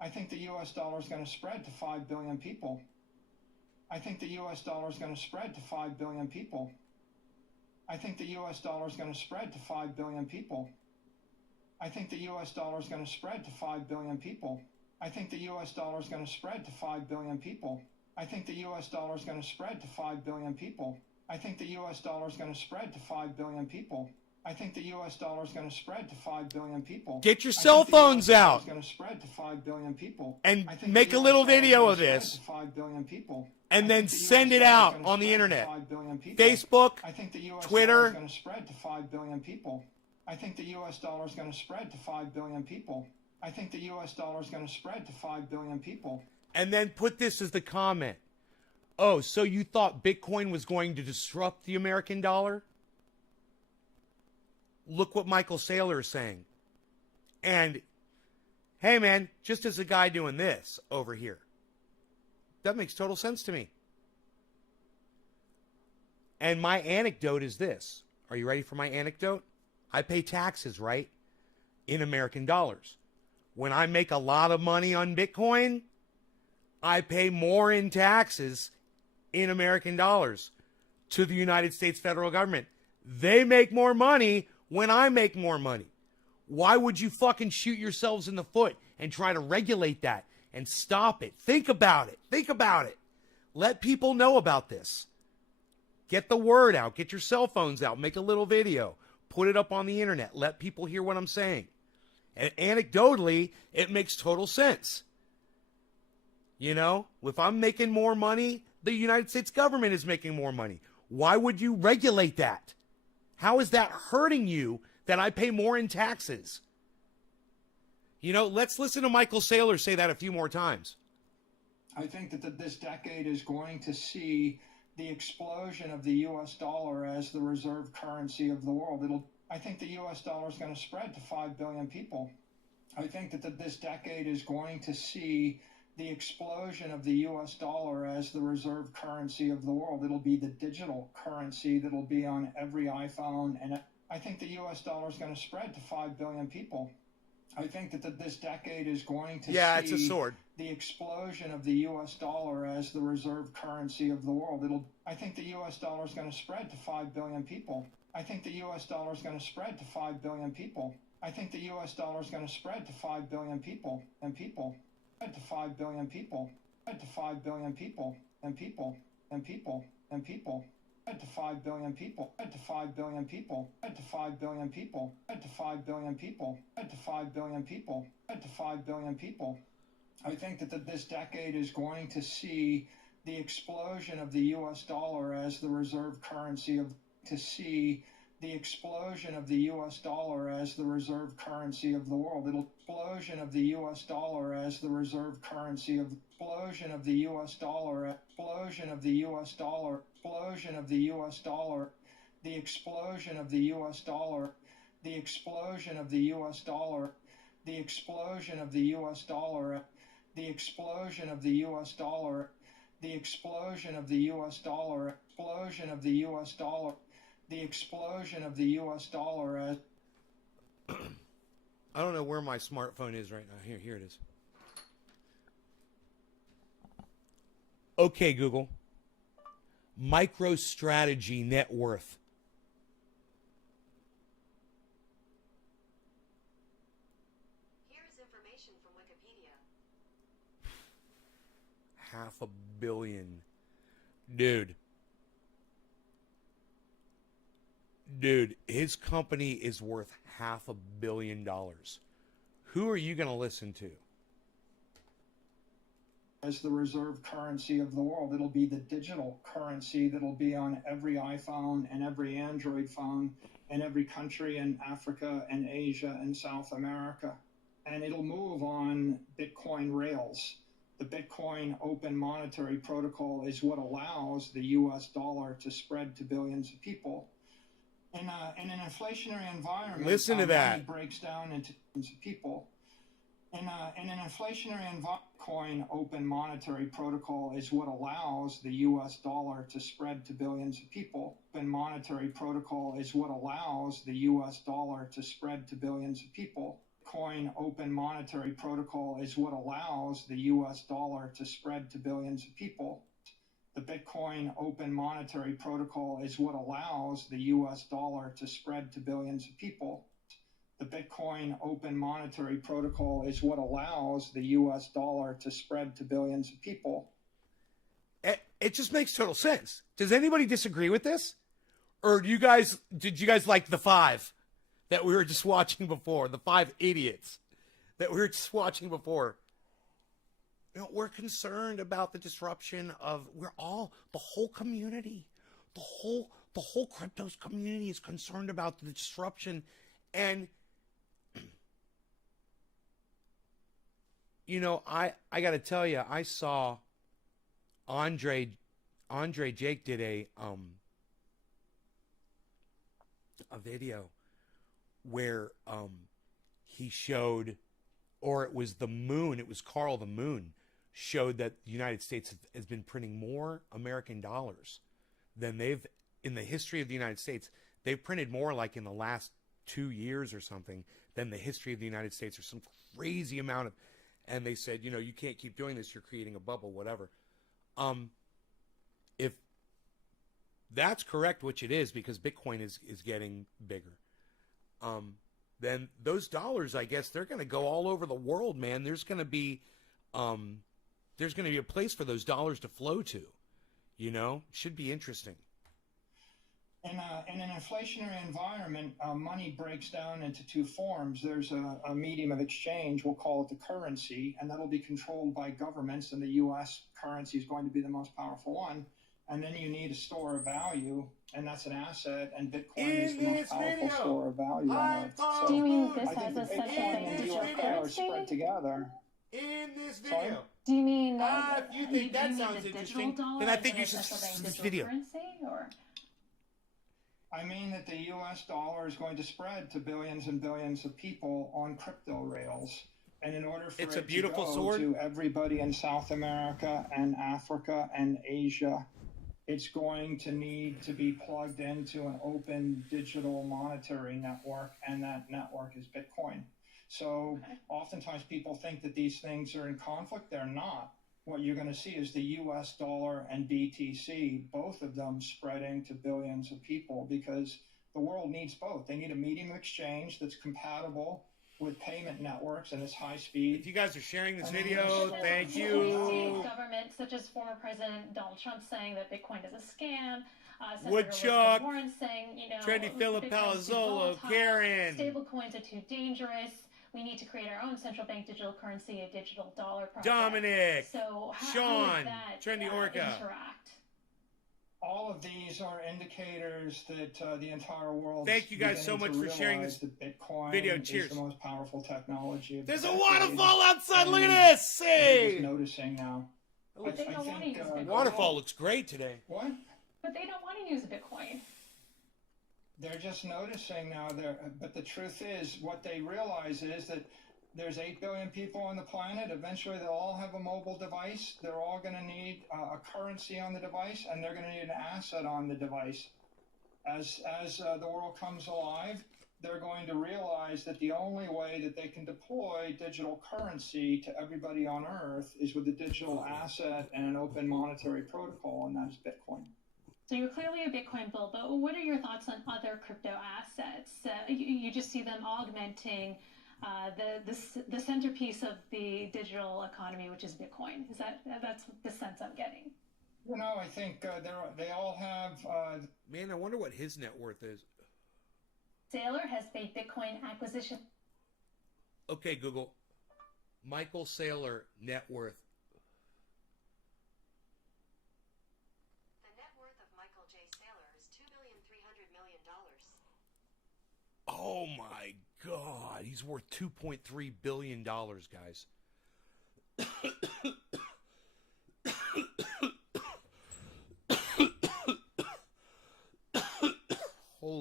I think the US dollar is going to spread to 5 billion people. I think the US dollar is going to spread to 5 billion people. I think the US dollar is going to spread to 5 billion people. I think the US dollar is going to spread to 5 billion people. I think the US dollar is going to spread to 5 billion people. I think the US dollar is going to spread to 5 billion people. I think the US dollar is going to spread to 5 billion people. I think the US dollar is going to spread to 5 billion people. Get your cell phones out. Going to spread to 5 billion people. And make a little video of this. 5 billion people. And then send it out on the internet. Facebook, Twitter. Going to spread to 5 billion people. I think the US dollar is going to spread to 5 billion people. I think the US dollar is going to spread to 5 billion people. And then put this as the comment. Oh, so you thought Bitcoin was going to disrupt the American dollar? Look what Michael Saylor is saying. And, hey man, just as a guy doing this over here. That makes total sense to me. And my anecdote is this. Are you ready for my anecdote? I pay taxes, right? In American dollars. When I make a lot of money on Bitcoin, I pay more in taxes in American dollars to the United States federal government. They make more money when I make more money. Why would you fucking shoot yourselves in the foot and try to regulate that and stop it? Think about it. Think about it. Let people know about this. Get the word out. Get your cell phones out. Make a little video. Put it up on the internet. Let people hear what I'm saying. And anecdotally, it makes total sense. You know, if I'm making more money, the United States government is making more money. Why would you regulate that? How is that hurting you that I pay more in taxes? You know, let's listen to Michael Saylor say that a few more times. I think that this decade is going to see the explosion of the U.S. dollar as the reserve currency of the world. I think the U.S. dollar is going to spread to 5 billion people. I think that this decade is going to see the explosion of the U.S. dollar as the reserve currency of the world. It'll be the digital currency that'll be on every iPhone. And I think the U.S. dollar is going to spread to 5 billion people. I think that this decade is going to see it's a sword. The explosion of the U.S. dollar as the reserve currency of the world. I think the U.S. dollar is going to spread to 5 billion people. I think the U.S. dollar is going to spread to 5 billion people. I think the U.S. dollar is going to spread to 5 billion people and people. To 5 billion people, to 5 billion people, and people, and people, and people, to 5 billion people, to 5 billion people, to 5 billion people, to 5 billion people, to 5 billion people, to 5 billion people. I think that this decade is going to see the explosion of the U.S. dollar as the reserve currency the explosion of the U.S. dollar as the reserve currency of the world. Explosion of the U.S. dollar as the reserve currency of explosion of the U.S. dollar, explosion of the U.S. dollar, explosion of the U.S. dollar, the explosion of the U.S. dollar, the explosion of the U.S. dollar, the explosion of the U.S. dollar, the explosion of the U.S. dollar, the explosion of the U.S. dollar, explosion of the U.S. dollar. The explosion of the U.S. dollar. I don't know where my smartphone is right now. Here it is. Okay, Google. MicroStrategy net worth. Here is information from Wikipedia. $500 million. Dude, his company is worth $500 million. Who are you going to listen to? As the reserve currency of the world, it'll be the digital currency that'll be on every iPhone and every Android phone in every country in Africa and Asia and South America. And it'll move on Bitcoin rails. The Bitcoin open monetary protocol is what allows the US dollar to spread to billions of people. In an inflationary environment, Listen to that. money breaks down into billions of people. In an inflationary environment, Bitcoin open monetary protocol is what allows the US dollar to spread to billions of people. Open monetary protocol is what allows the US dollar to spread to billions of people. Bitcoin open monetary protocol is what allows the US dollar to spread to billions of people. The Bitcoin open monetary protocol is what allows the US dollar to spread to billions of people. The Bitcoin open monetary protocol is what allows the US dollar to spread to billions of people. It just makes total sense. Does anybody disagree with this? Or did you guys like the 5 that we were just watching before? The 5 idiots that we were just watching before. You know, we're concerned about the disruption of the whole community. The whole cryptos community is concerned about the disruption. And you know, I got to tell you, I saw Andre Jake did a video where he showed, or it was the moon, it was Carl the Moon, showed that the United States has been printing more American dollars than they've, in the history of the United States, they've printed more like in the last 2 years or something than the history of the United States, or some crazy amount of, and they said, you know, you can't keep doing this, you're creating a bubble, whatever. If that's correct, which it is, because Bitcoin is getting bigger, then those dollars, I guess, they're going to go all over the world, man. There's going to be a place for those dollars to flow to, you know. Should be interesting. In an inflationary environment, money breaks down into 2 forms. There's a medium of exchange, we'll call it the currency, and that'll be controlled by governments, and the U.S. currency is going to be the most powerful one. And then you need a store of value, and that's an asset, and Bitcoin is the most powerful store of value on Earth. So do you mean this I think as the a central Bitcoin bank and digital US dollar currency? spread together. In this video. Sorry? Do you mean if you think that sounds the interesting, digital dollar then I think you as should a central bank see this digital video. currency, or? I mean that the U.S. dollar is going to spread to billions and billions of people on crypto rails. And in order for It's it a beautiful to go sword. to everybody in South America and Africa and Asia, it's going to need to be plugged into an open digital monetary network, and that network is Bitcoin. So oftentimes people think that these things are in conflict. They're not. What you're going to see is the US dollar and BTC, both of them spreading to billions of people, because the world needs both. They need a medium of exchange that's compatible with payment networks and is high speed. If you guys are sharing this And then video, there's thank We you. see governments such as former President Donald Trump saying that Bitcoin is a scam. Senator Woodchuck, Elizabeth Warren saying, you know, Trendy Philip Bitcoin's too Palazzolo, volatile, Karen. stable coins are too dangerous. We need to create our own central bank digital currency, a digital dollar project. Dominic, So how Sean, would that Trendy Orca. interact? All of these are indicators that the entire world. Thank you guys so much for sharing this video. Cheers. Is the most powerful technology. Of There's a decade. waterfall outside. Look at And this. we're Hey. just noticing now. But they don't want to use Bitcoin. Waterfall looks great today. What? But they don't want to use Bitcoin. They're just noticing now. But the truth is, what they realize is that there's 8 billion people on the planet. Eventually, they'll all have a mobile device. They're all going to need a currency on the device, and they're going to need an asset on the device. As the world comes alive, they're going to realize that the only way that they can deploy digital currency to everybody on Earth is with a digital asset and an open monetary protocol, and that is Bitcoin. So you're clearly a Bitcoin bull, but what are your thoughts on other crypto assets? You just see them augmenting the centerpiece of the digital economy, which is Bitcoin. That's the sense I'm getting? You know, I think they all have. Man, I wonder what his net worth is. Saylor has made Bitcoin acquisition. Okay, Google. Michael Saylor net worth. The net worth of Michael J. Saylor is $2,300,000,000. Oh my God, he's worth $2.3 billion, guys.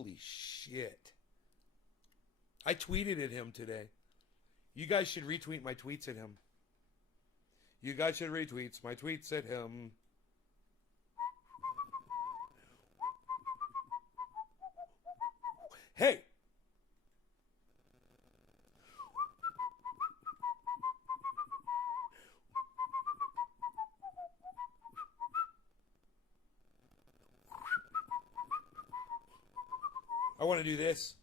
Holy shit. I tweeted at him today. You guys should retweet my tweets at him. You guys should retweet my tweets at him. Hey! I want to do this.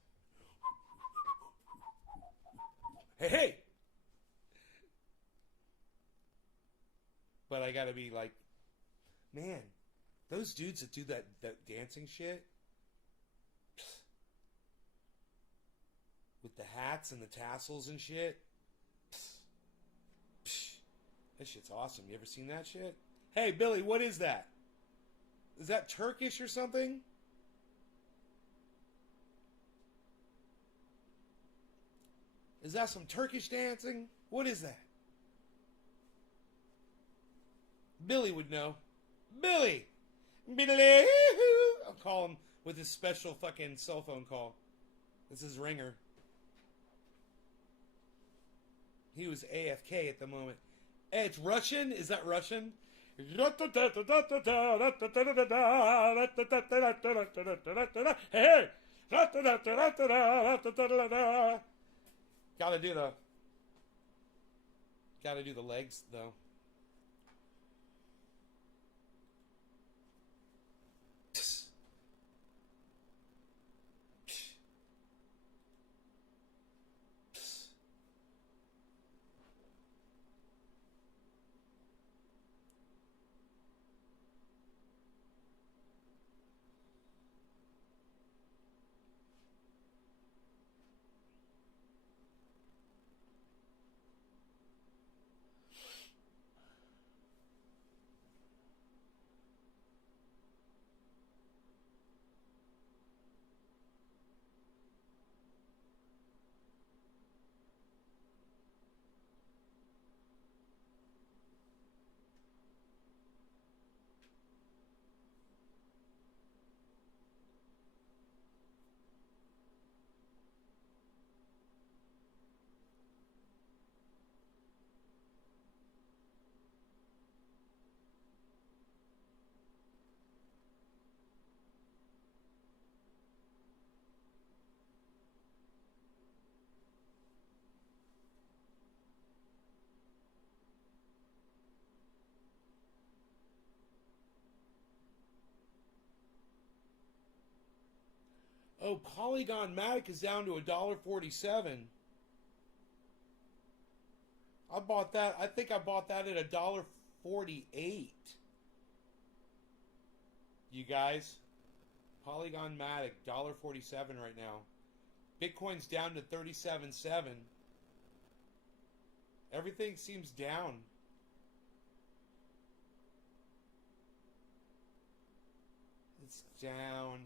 Hey, hey! But I gotta be like, man, those dudes that do that dancing shit with the hats and the tassels and shit, that shit's awesome. You ever seen that shit? Hey, Billy, what is that? Is that Turkish or something? Is that some Turkish dancing? What is that? Billy would know. Billy! Billy! I'll call him with his special fucking cell phone call. This is ringer. He was AFK at the moment. Hey, it's Russian? Is that Russian? Hey! Gotta do the legs though. Oh, Polygon Matic is down to $1.47. I bought that. I think I bought that at $1.48. You guys, Polygon Matic, $1.47 right now. Bitcoin's down to 37.7. Everything seems down. It's down.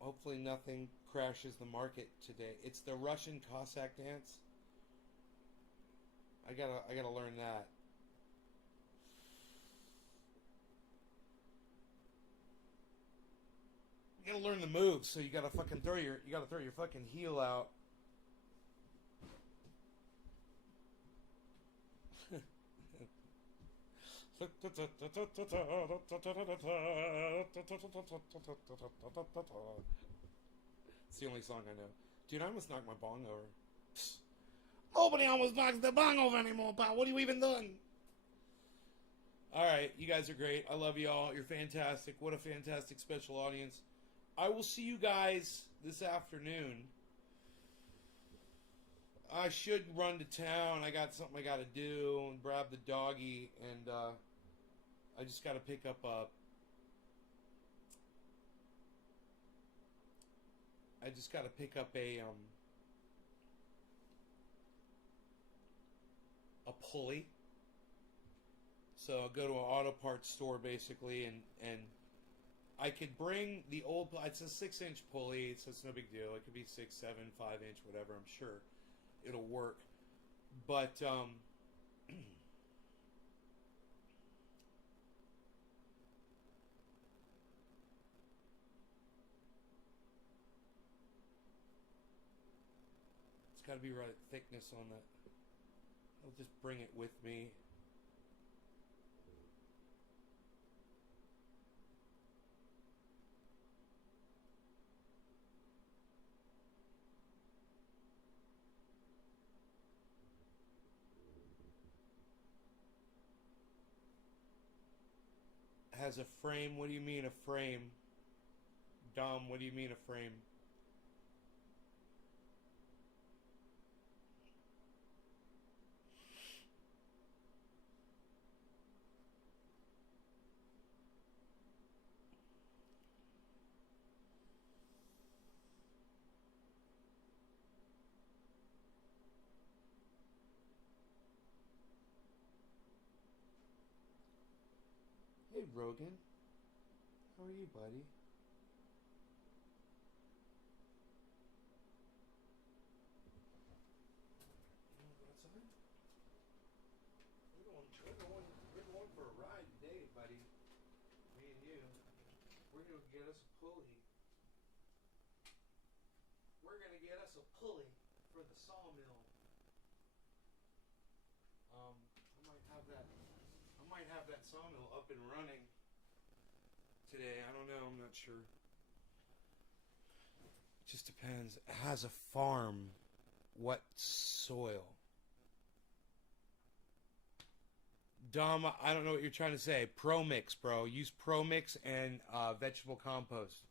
Hopefully nothing crashes the market today. It's the Russian Cossack dance. I gotta learn that. You gotta learn the moves, so you gotta fucking throw your fucking heel out. It's the only song I know. Dude, I almost knocked my bong over. Nobody almost knocks the bong over anymore, pal. What are you even doing? Alright, you guys are great. I love y'all. You're fantastic. What a fantastic special audience. I will see you guys this afternoon. I should run to town. I got something I got to do and grab the doggy, and I just got to pick up a pulley. So I'll go to an auto parts store basically, and I could bring the old. It's a 6-inch pulley, so it's no big deal. It could be 6, 7, 5-inch, whatever. I'm sure it'll work. But got to be right thickness on that. I'll just bring it with me. Has a frame? What do you mean a frame? Dom, what do you mean a frame? Hey, Rogan. How are you, buddy? We're going for a ride today, buddy. Me and you. We're going to get us a pulley. We're going to get us a pulley for the sawmill. I might have that sawmill up and running today. I don't know. I'm not sure. It just depends. It has a farm. What soil? Dom, I don't know what you're trying to say. Pro Mix, bro. Use Pro Mix and vegetable compost.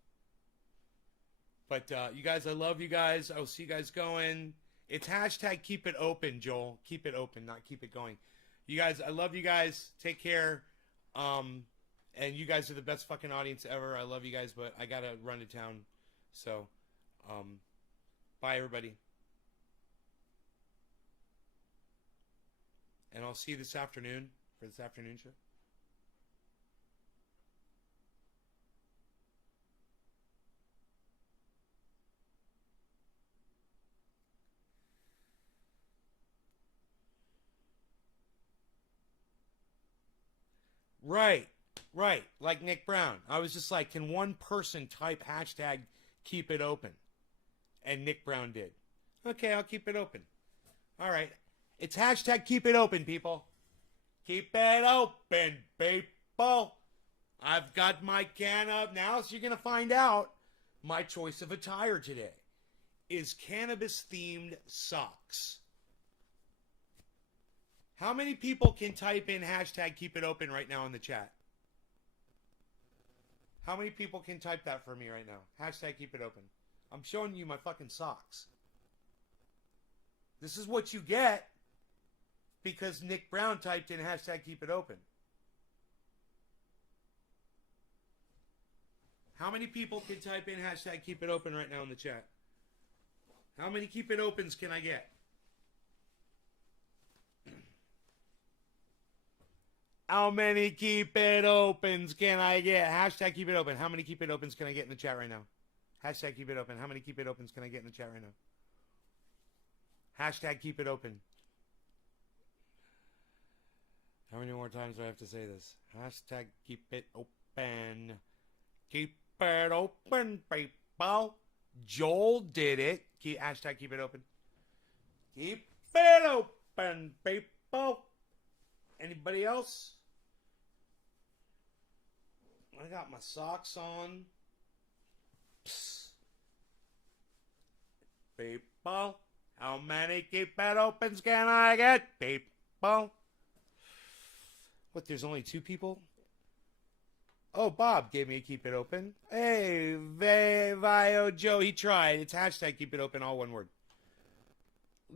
But you guys, I love you guys. I will see you guys going. It's hashtag keep it open, Joel. Keep it open, not keep it going. You guys, I love you guys. Take care. And you guys are the best fucking audience ever. I love you guys, but I gotta run to town. So, bye everybody. And I'll see you this afternoon for this afternoon show. Right. Like Nick Brown. I was just like, can one person type hashtag keep it open? And Nick Brown did. Okay, I'll keep it open. All right. It's hashtag keep it open, people. Keep it open, people. I've got my can of now, so you're going to find out my choice of attire today is cannabis-themed socks. How many people can type in hashtag keep it open right now in the chat? How many people can type that for me right now? Hashtag keep it open. I'm showing you my fucking socks. This is what you get because Nick Brown typed in hashtag keep it open. How many people can type in hashtag keep it open right now in the chat? How many keep it opens can I get? How many keep it opens can I get? Hashtag keep it open. How many keep it opens can I get in the chat right now? Hashtag keep it open. How many keep it opens can I get in the chat right now? Hashtag keep it open. How many more times do I have to say this? Hashtag keep it open. Keep it open, people. Joel did it. Hashtag keep it open. Keep it open, people. Anybody else? I got my socks on. Psst. People. How many keep it opens can I get? People. What, there's only 2 people? Oh, Bob gave me a keep it open. Hey, Vio Joe, he tried. It's hashtag keep it open, all one word.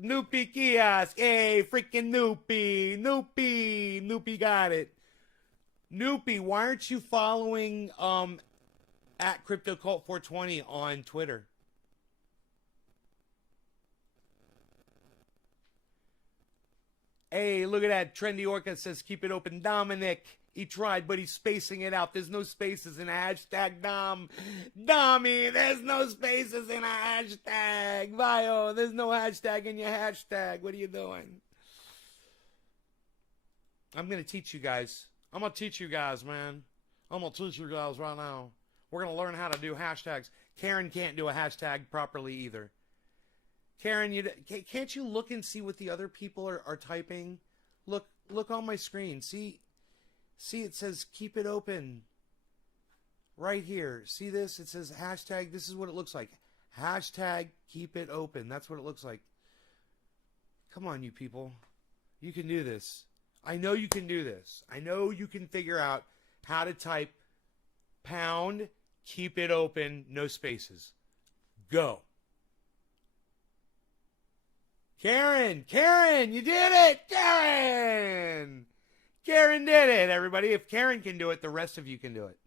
Noopy kiosk. Hey, freaking Noopy. Noopy got it. Noopy, why aren't you following at CryptoCult420 on Twitter? Hey, look at that. Trendy Orca says keep it open. Dominic, he tried, but he's spacing it out. There's no spaces in a hashtag, Dom. Dommy, there's no spaces in a hashtag. Vio, there's no hashtag in your hashtag. What are you doing? I'm going to teach you guys. I'm going to teach you guys, man. I'm going to teach you guys right now. We're going to learn how to do hashtags. Karen can't do a hashtag properly either. Karen, can't you look and see what the other people are typing? Look on my screen. See, it says keep it open. Right here. See this? It says hashtag. This is what it looks like. Hashtag keep it open. That's what it looks like. Come on, you people. You can do this. I know you can do this. I know you can figure out how to type pound, keep it open, no spaces. Go. Karen, you did it. Karen did it, everybody. If Karen can do it, the rest of you can do it.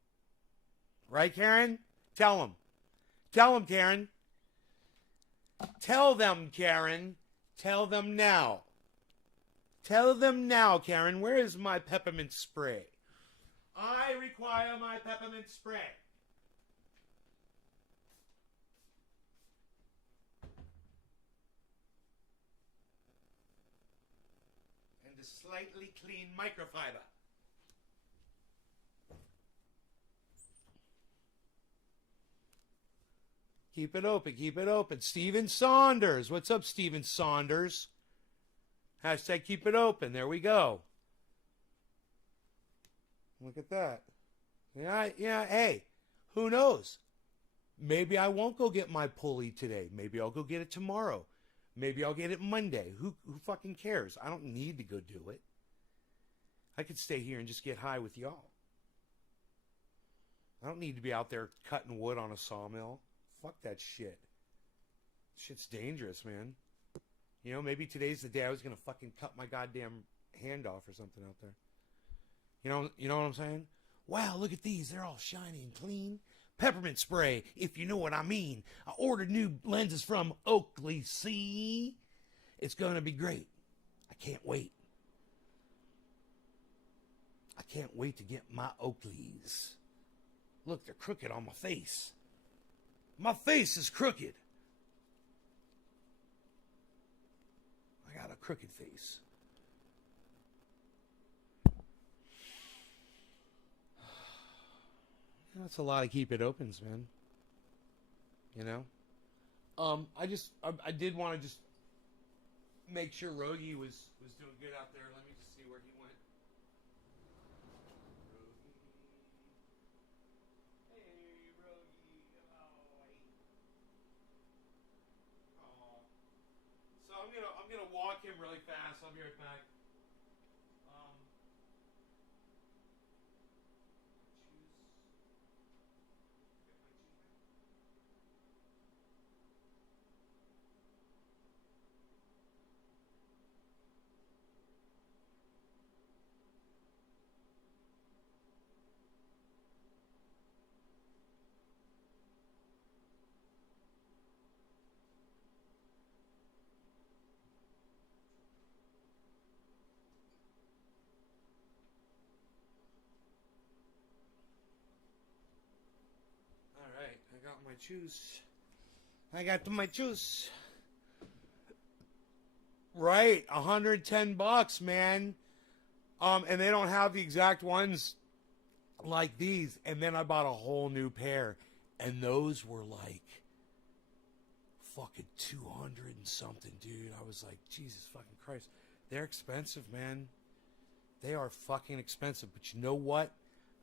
Right, Karen? Tell them. Tell them, Karen. Tell them, Karen. Tell them now. Tell them now, Karen. Where is my peppermint spray? I require my peppermint spray. And a slightly clean microfiber. Keep it open. Keep it open. Steven Saunders. What's up, Steven Saunders? Hashtag keep it open. There we go. Look at that. Yeah, hey, who knows? Maybe I won't go get my pulley today. Maybe I'll go get it tomorrow. Maybe I'll get it Monday. Who fucking cares? I don't need to go do it. I could stay here and just get high with y'all. I don't need to be out there cutting wood on a sawmill. Fuck that shit. Shit's dangerous, man. You know, maybe today's the day I was going to fucking cut my goddamn hand off or something out there. You know what I'm saying? Wow, look at these. They're all shiny and clean. Peppermint spray, if you know what I mean. I ordered new lenses from Oakley. See? It's going to be great. I can't wait. I can't wait to get my Oakleys. Look, they're crooked on my face. My face is crooked. I got a crooked face. That's a lot of keep it opens, man. You know? I did want to just make sure Rogie was doing good out there. Let me just see where he went. So I'm gonna walk him really fast. I'll be right back. Alright, I got my juice. I got my juice. Right, $110, man. And they don't have the exact ones like these. And then I bought a whole new pair. And those were like fucking 200 and something, dude. I was like, Jesus fucking Christ. They're expensive, man. They are fucking expensive. But you know what?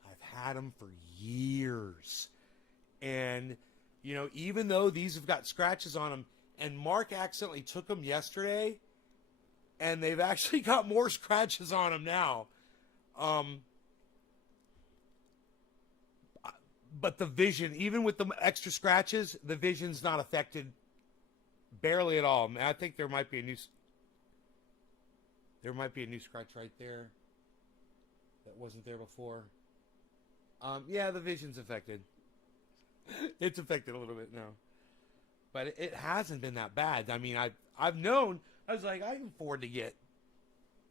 I've had them for years. And, you know, even though these have got scratches on them, and Mark accidentally took them yesterday, and they've actually got more scratches on them now. But the vision, even with the extra scratches, the vision's not affected barely at all. I think there might be a new scratch right there that wasn't there before. Yeah, the vision's affected. It's affected a little bit now, but it hasn't been that bad. I mean, I've known. I was like, I can afford to get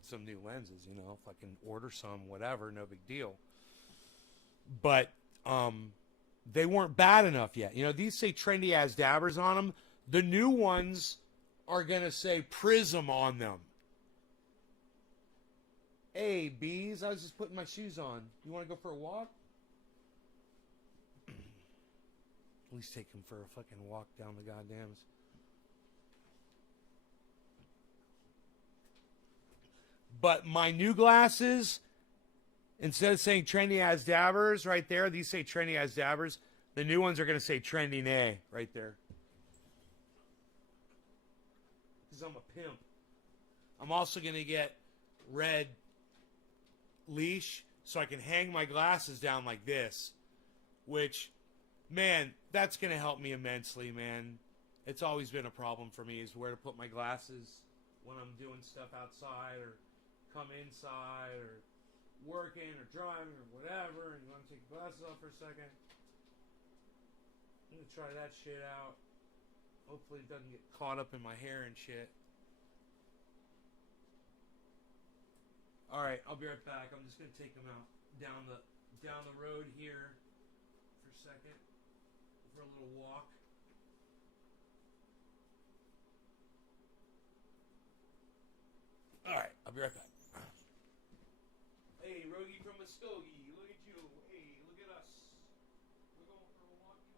some new lenses. You know, if I can order some, whatever, no big deal. But they weren't bad enough yet. You know, these say trendy as dabbers on them. The new ones are gonna say Prism on them. Hey, bees, I was just putting my shoes on. You want to go for a walk? At least take him for a fucking walk down the goddams. But my new glasses, instead of saying trendy as dabbers right there, these say trendy as dabbers. The new ones are going to say trendy nay right there. Because I'm a pimp. I'm also going to get red leash so I can hang my glasses down like this. Which, man, that's going to help me immensely, man. It's always been a problem for me is where to put my glasses when I'm doing stuff outside or come inside or working or driving or whatever, and you want to take your glasses off for a second. I'm going to try that shit out. Hopefully it doesn't get caught up in my hair and shit. Alright, I'll be right back. I'm just going to take them out down the road here for a second for a little walk. Alright, I'll be right back. Hey, Rogie from Muskogee, look at you. Hey, look at us. We're going for a walkie.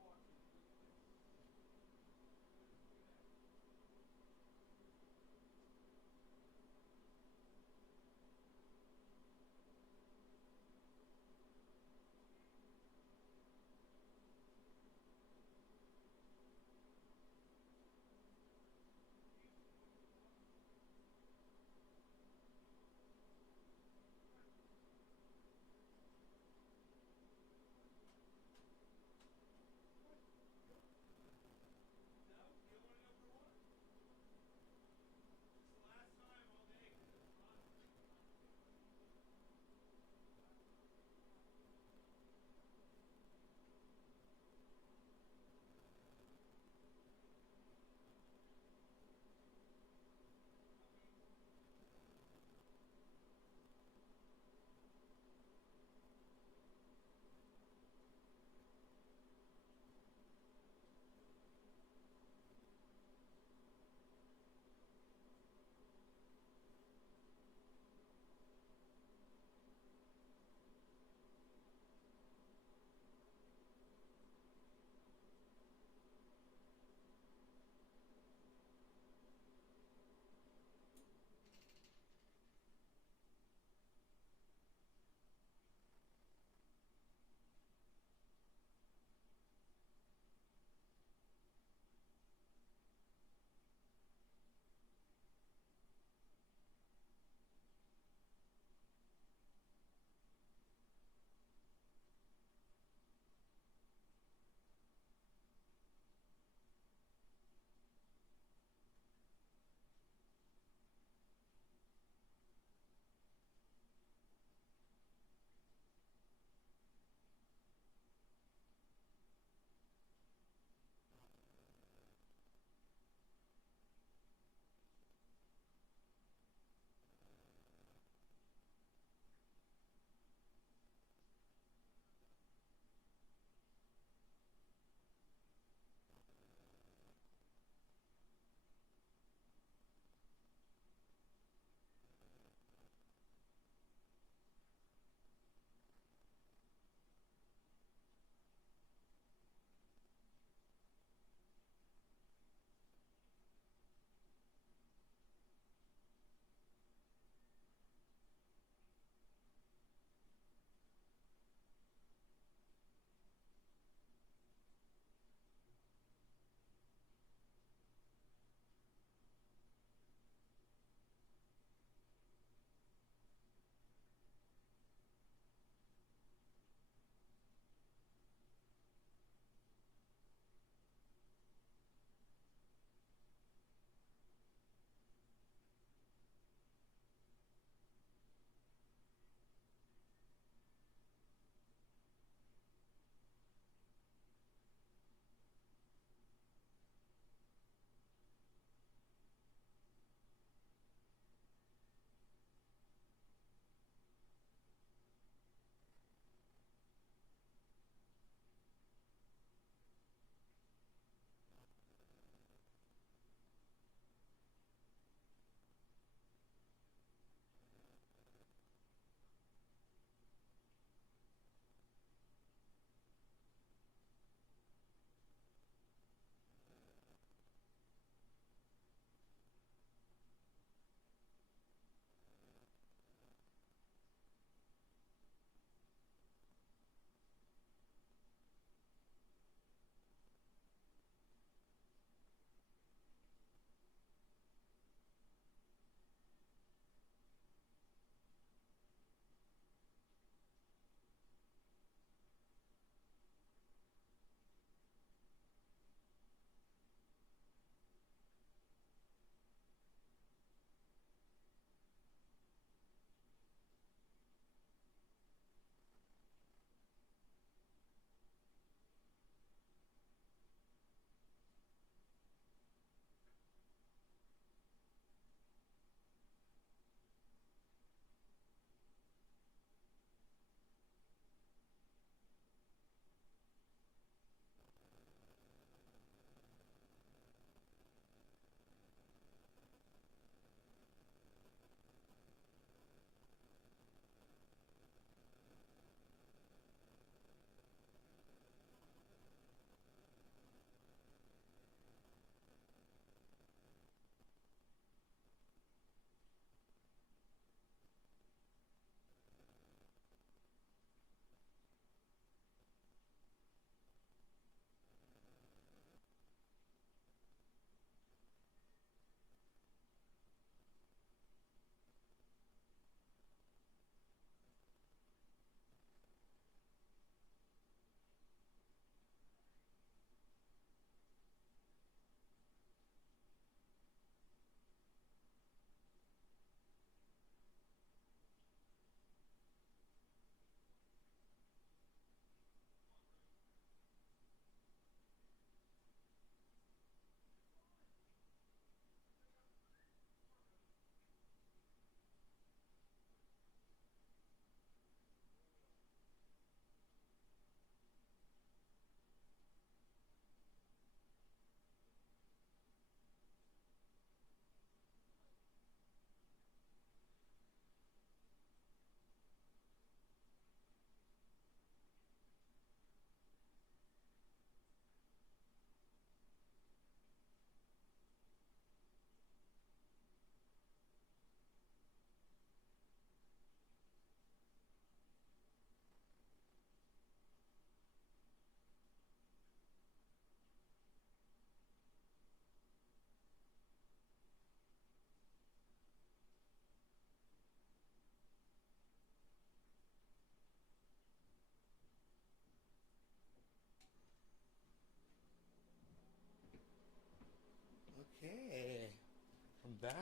back.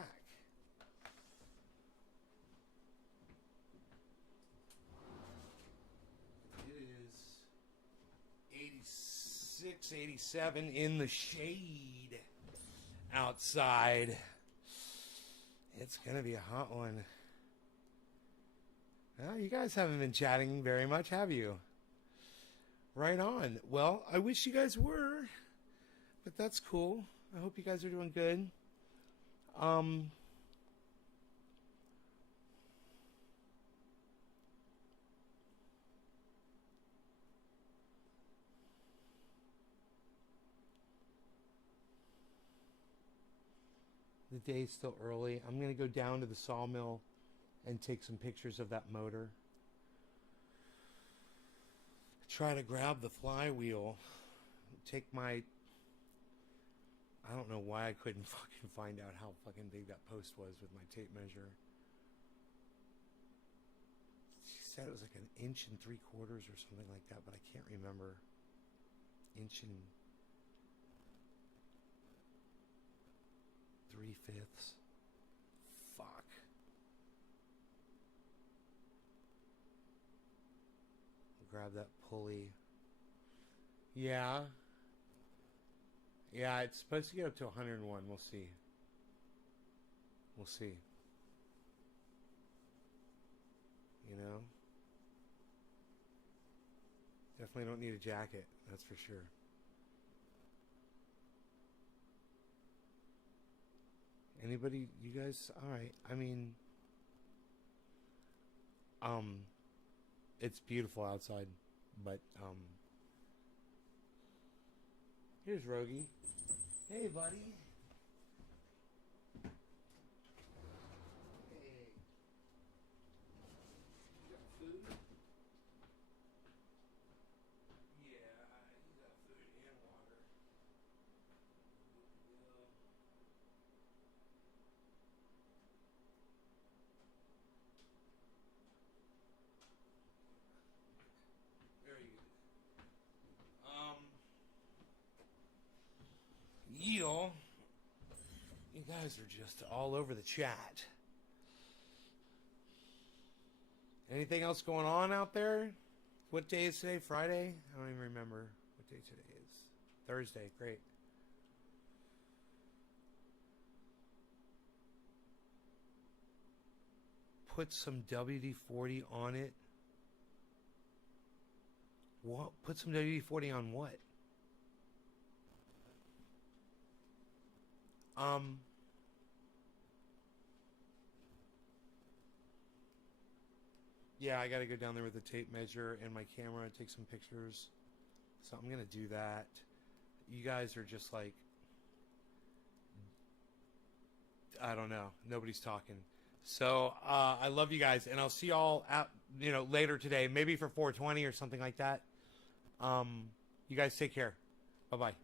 It is 86, 87 in the shade outside. It's going to be a hot one. Well, you guys haven't been chatting very much, have you? Right on. Well, I wish you guys were, but that's cool. I hope you guys are doing good. The day's still early. I'm going to go down to the sawmill and take some pictures of that motor. Try to grab the flywheel. Take my... I don't know why I couldn't fucking find out how fucking big that post was with my tape measure. She said it was like 1 3/4 inches or something like that, but I can't remember. 1 3/5. Fuck. Grab that pulley. Yeah. Yeah, it's supposed to get up to 101. We'll see. We'll see. You know? Definitely don't need a jacket. That's for sure. Anybody? You guys? Alright. I mean... It's beautiful outside. But, here's Rogie. Hey, buddy. Hey. You got food? Yeah, you got food and water. Very good. Yeel, you guys are just all over the chat. Anything else going on out there? What day is today? Friday? I don't even remember what day today is. Thursday. Great. Put some WD-40 on it. What? Put some WD-40 on what? Yeah, I gotta go down there with the tape measure and my camera and take some pictures. So I'm gonna do that. You guys are just like, I don't know. Nobody's talking. So I love you guys, and I'll see y'all out, later today, maybe for 420 or something like that. You guys take care. Bye bye.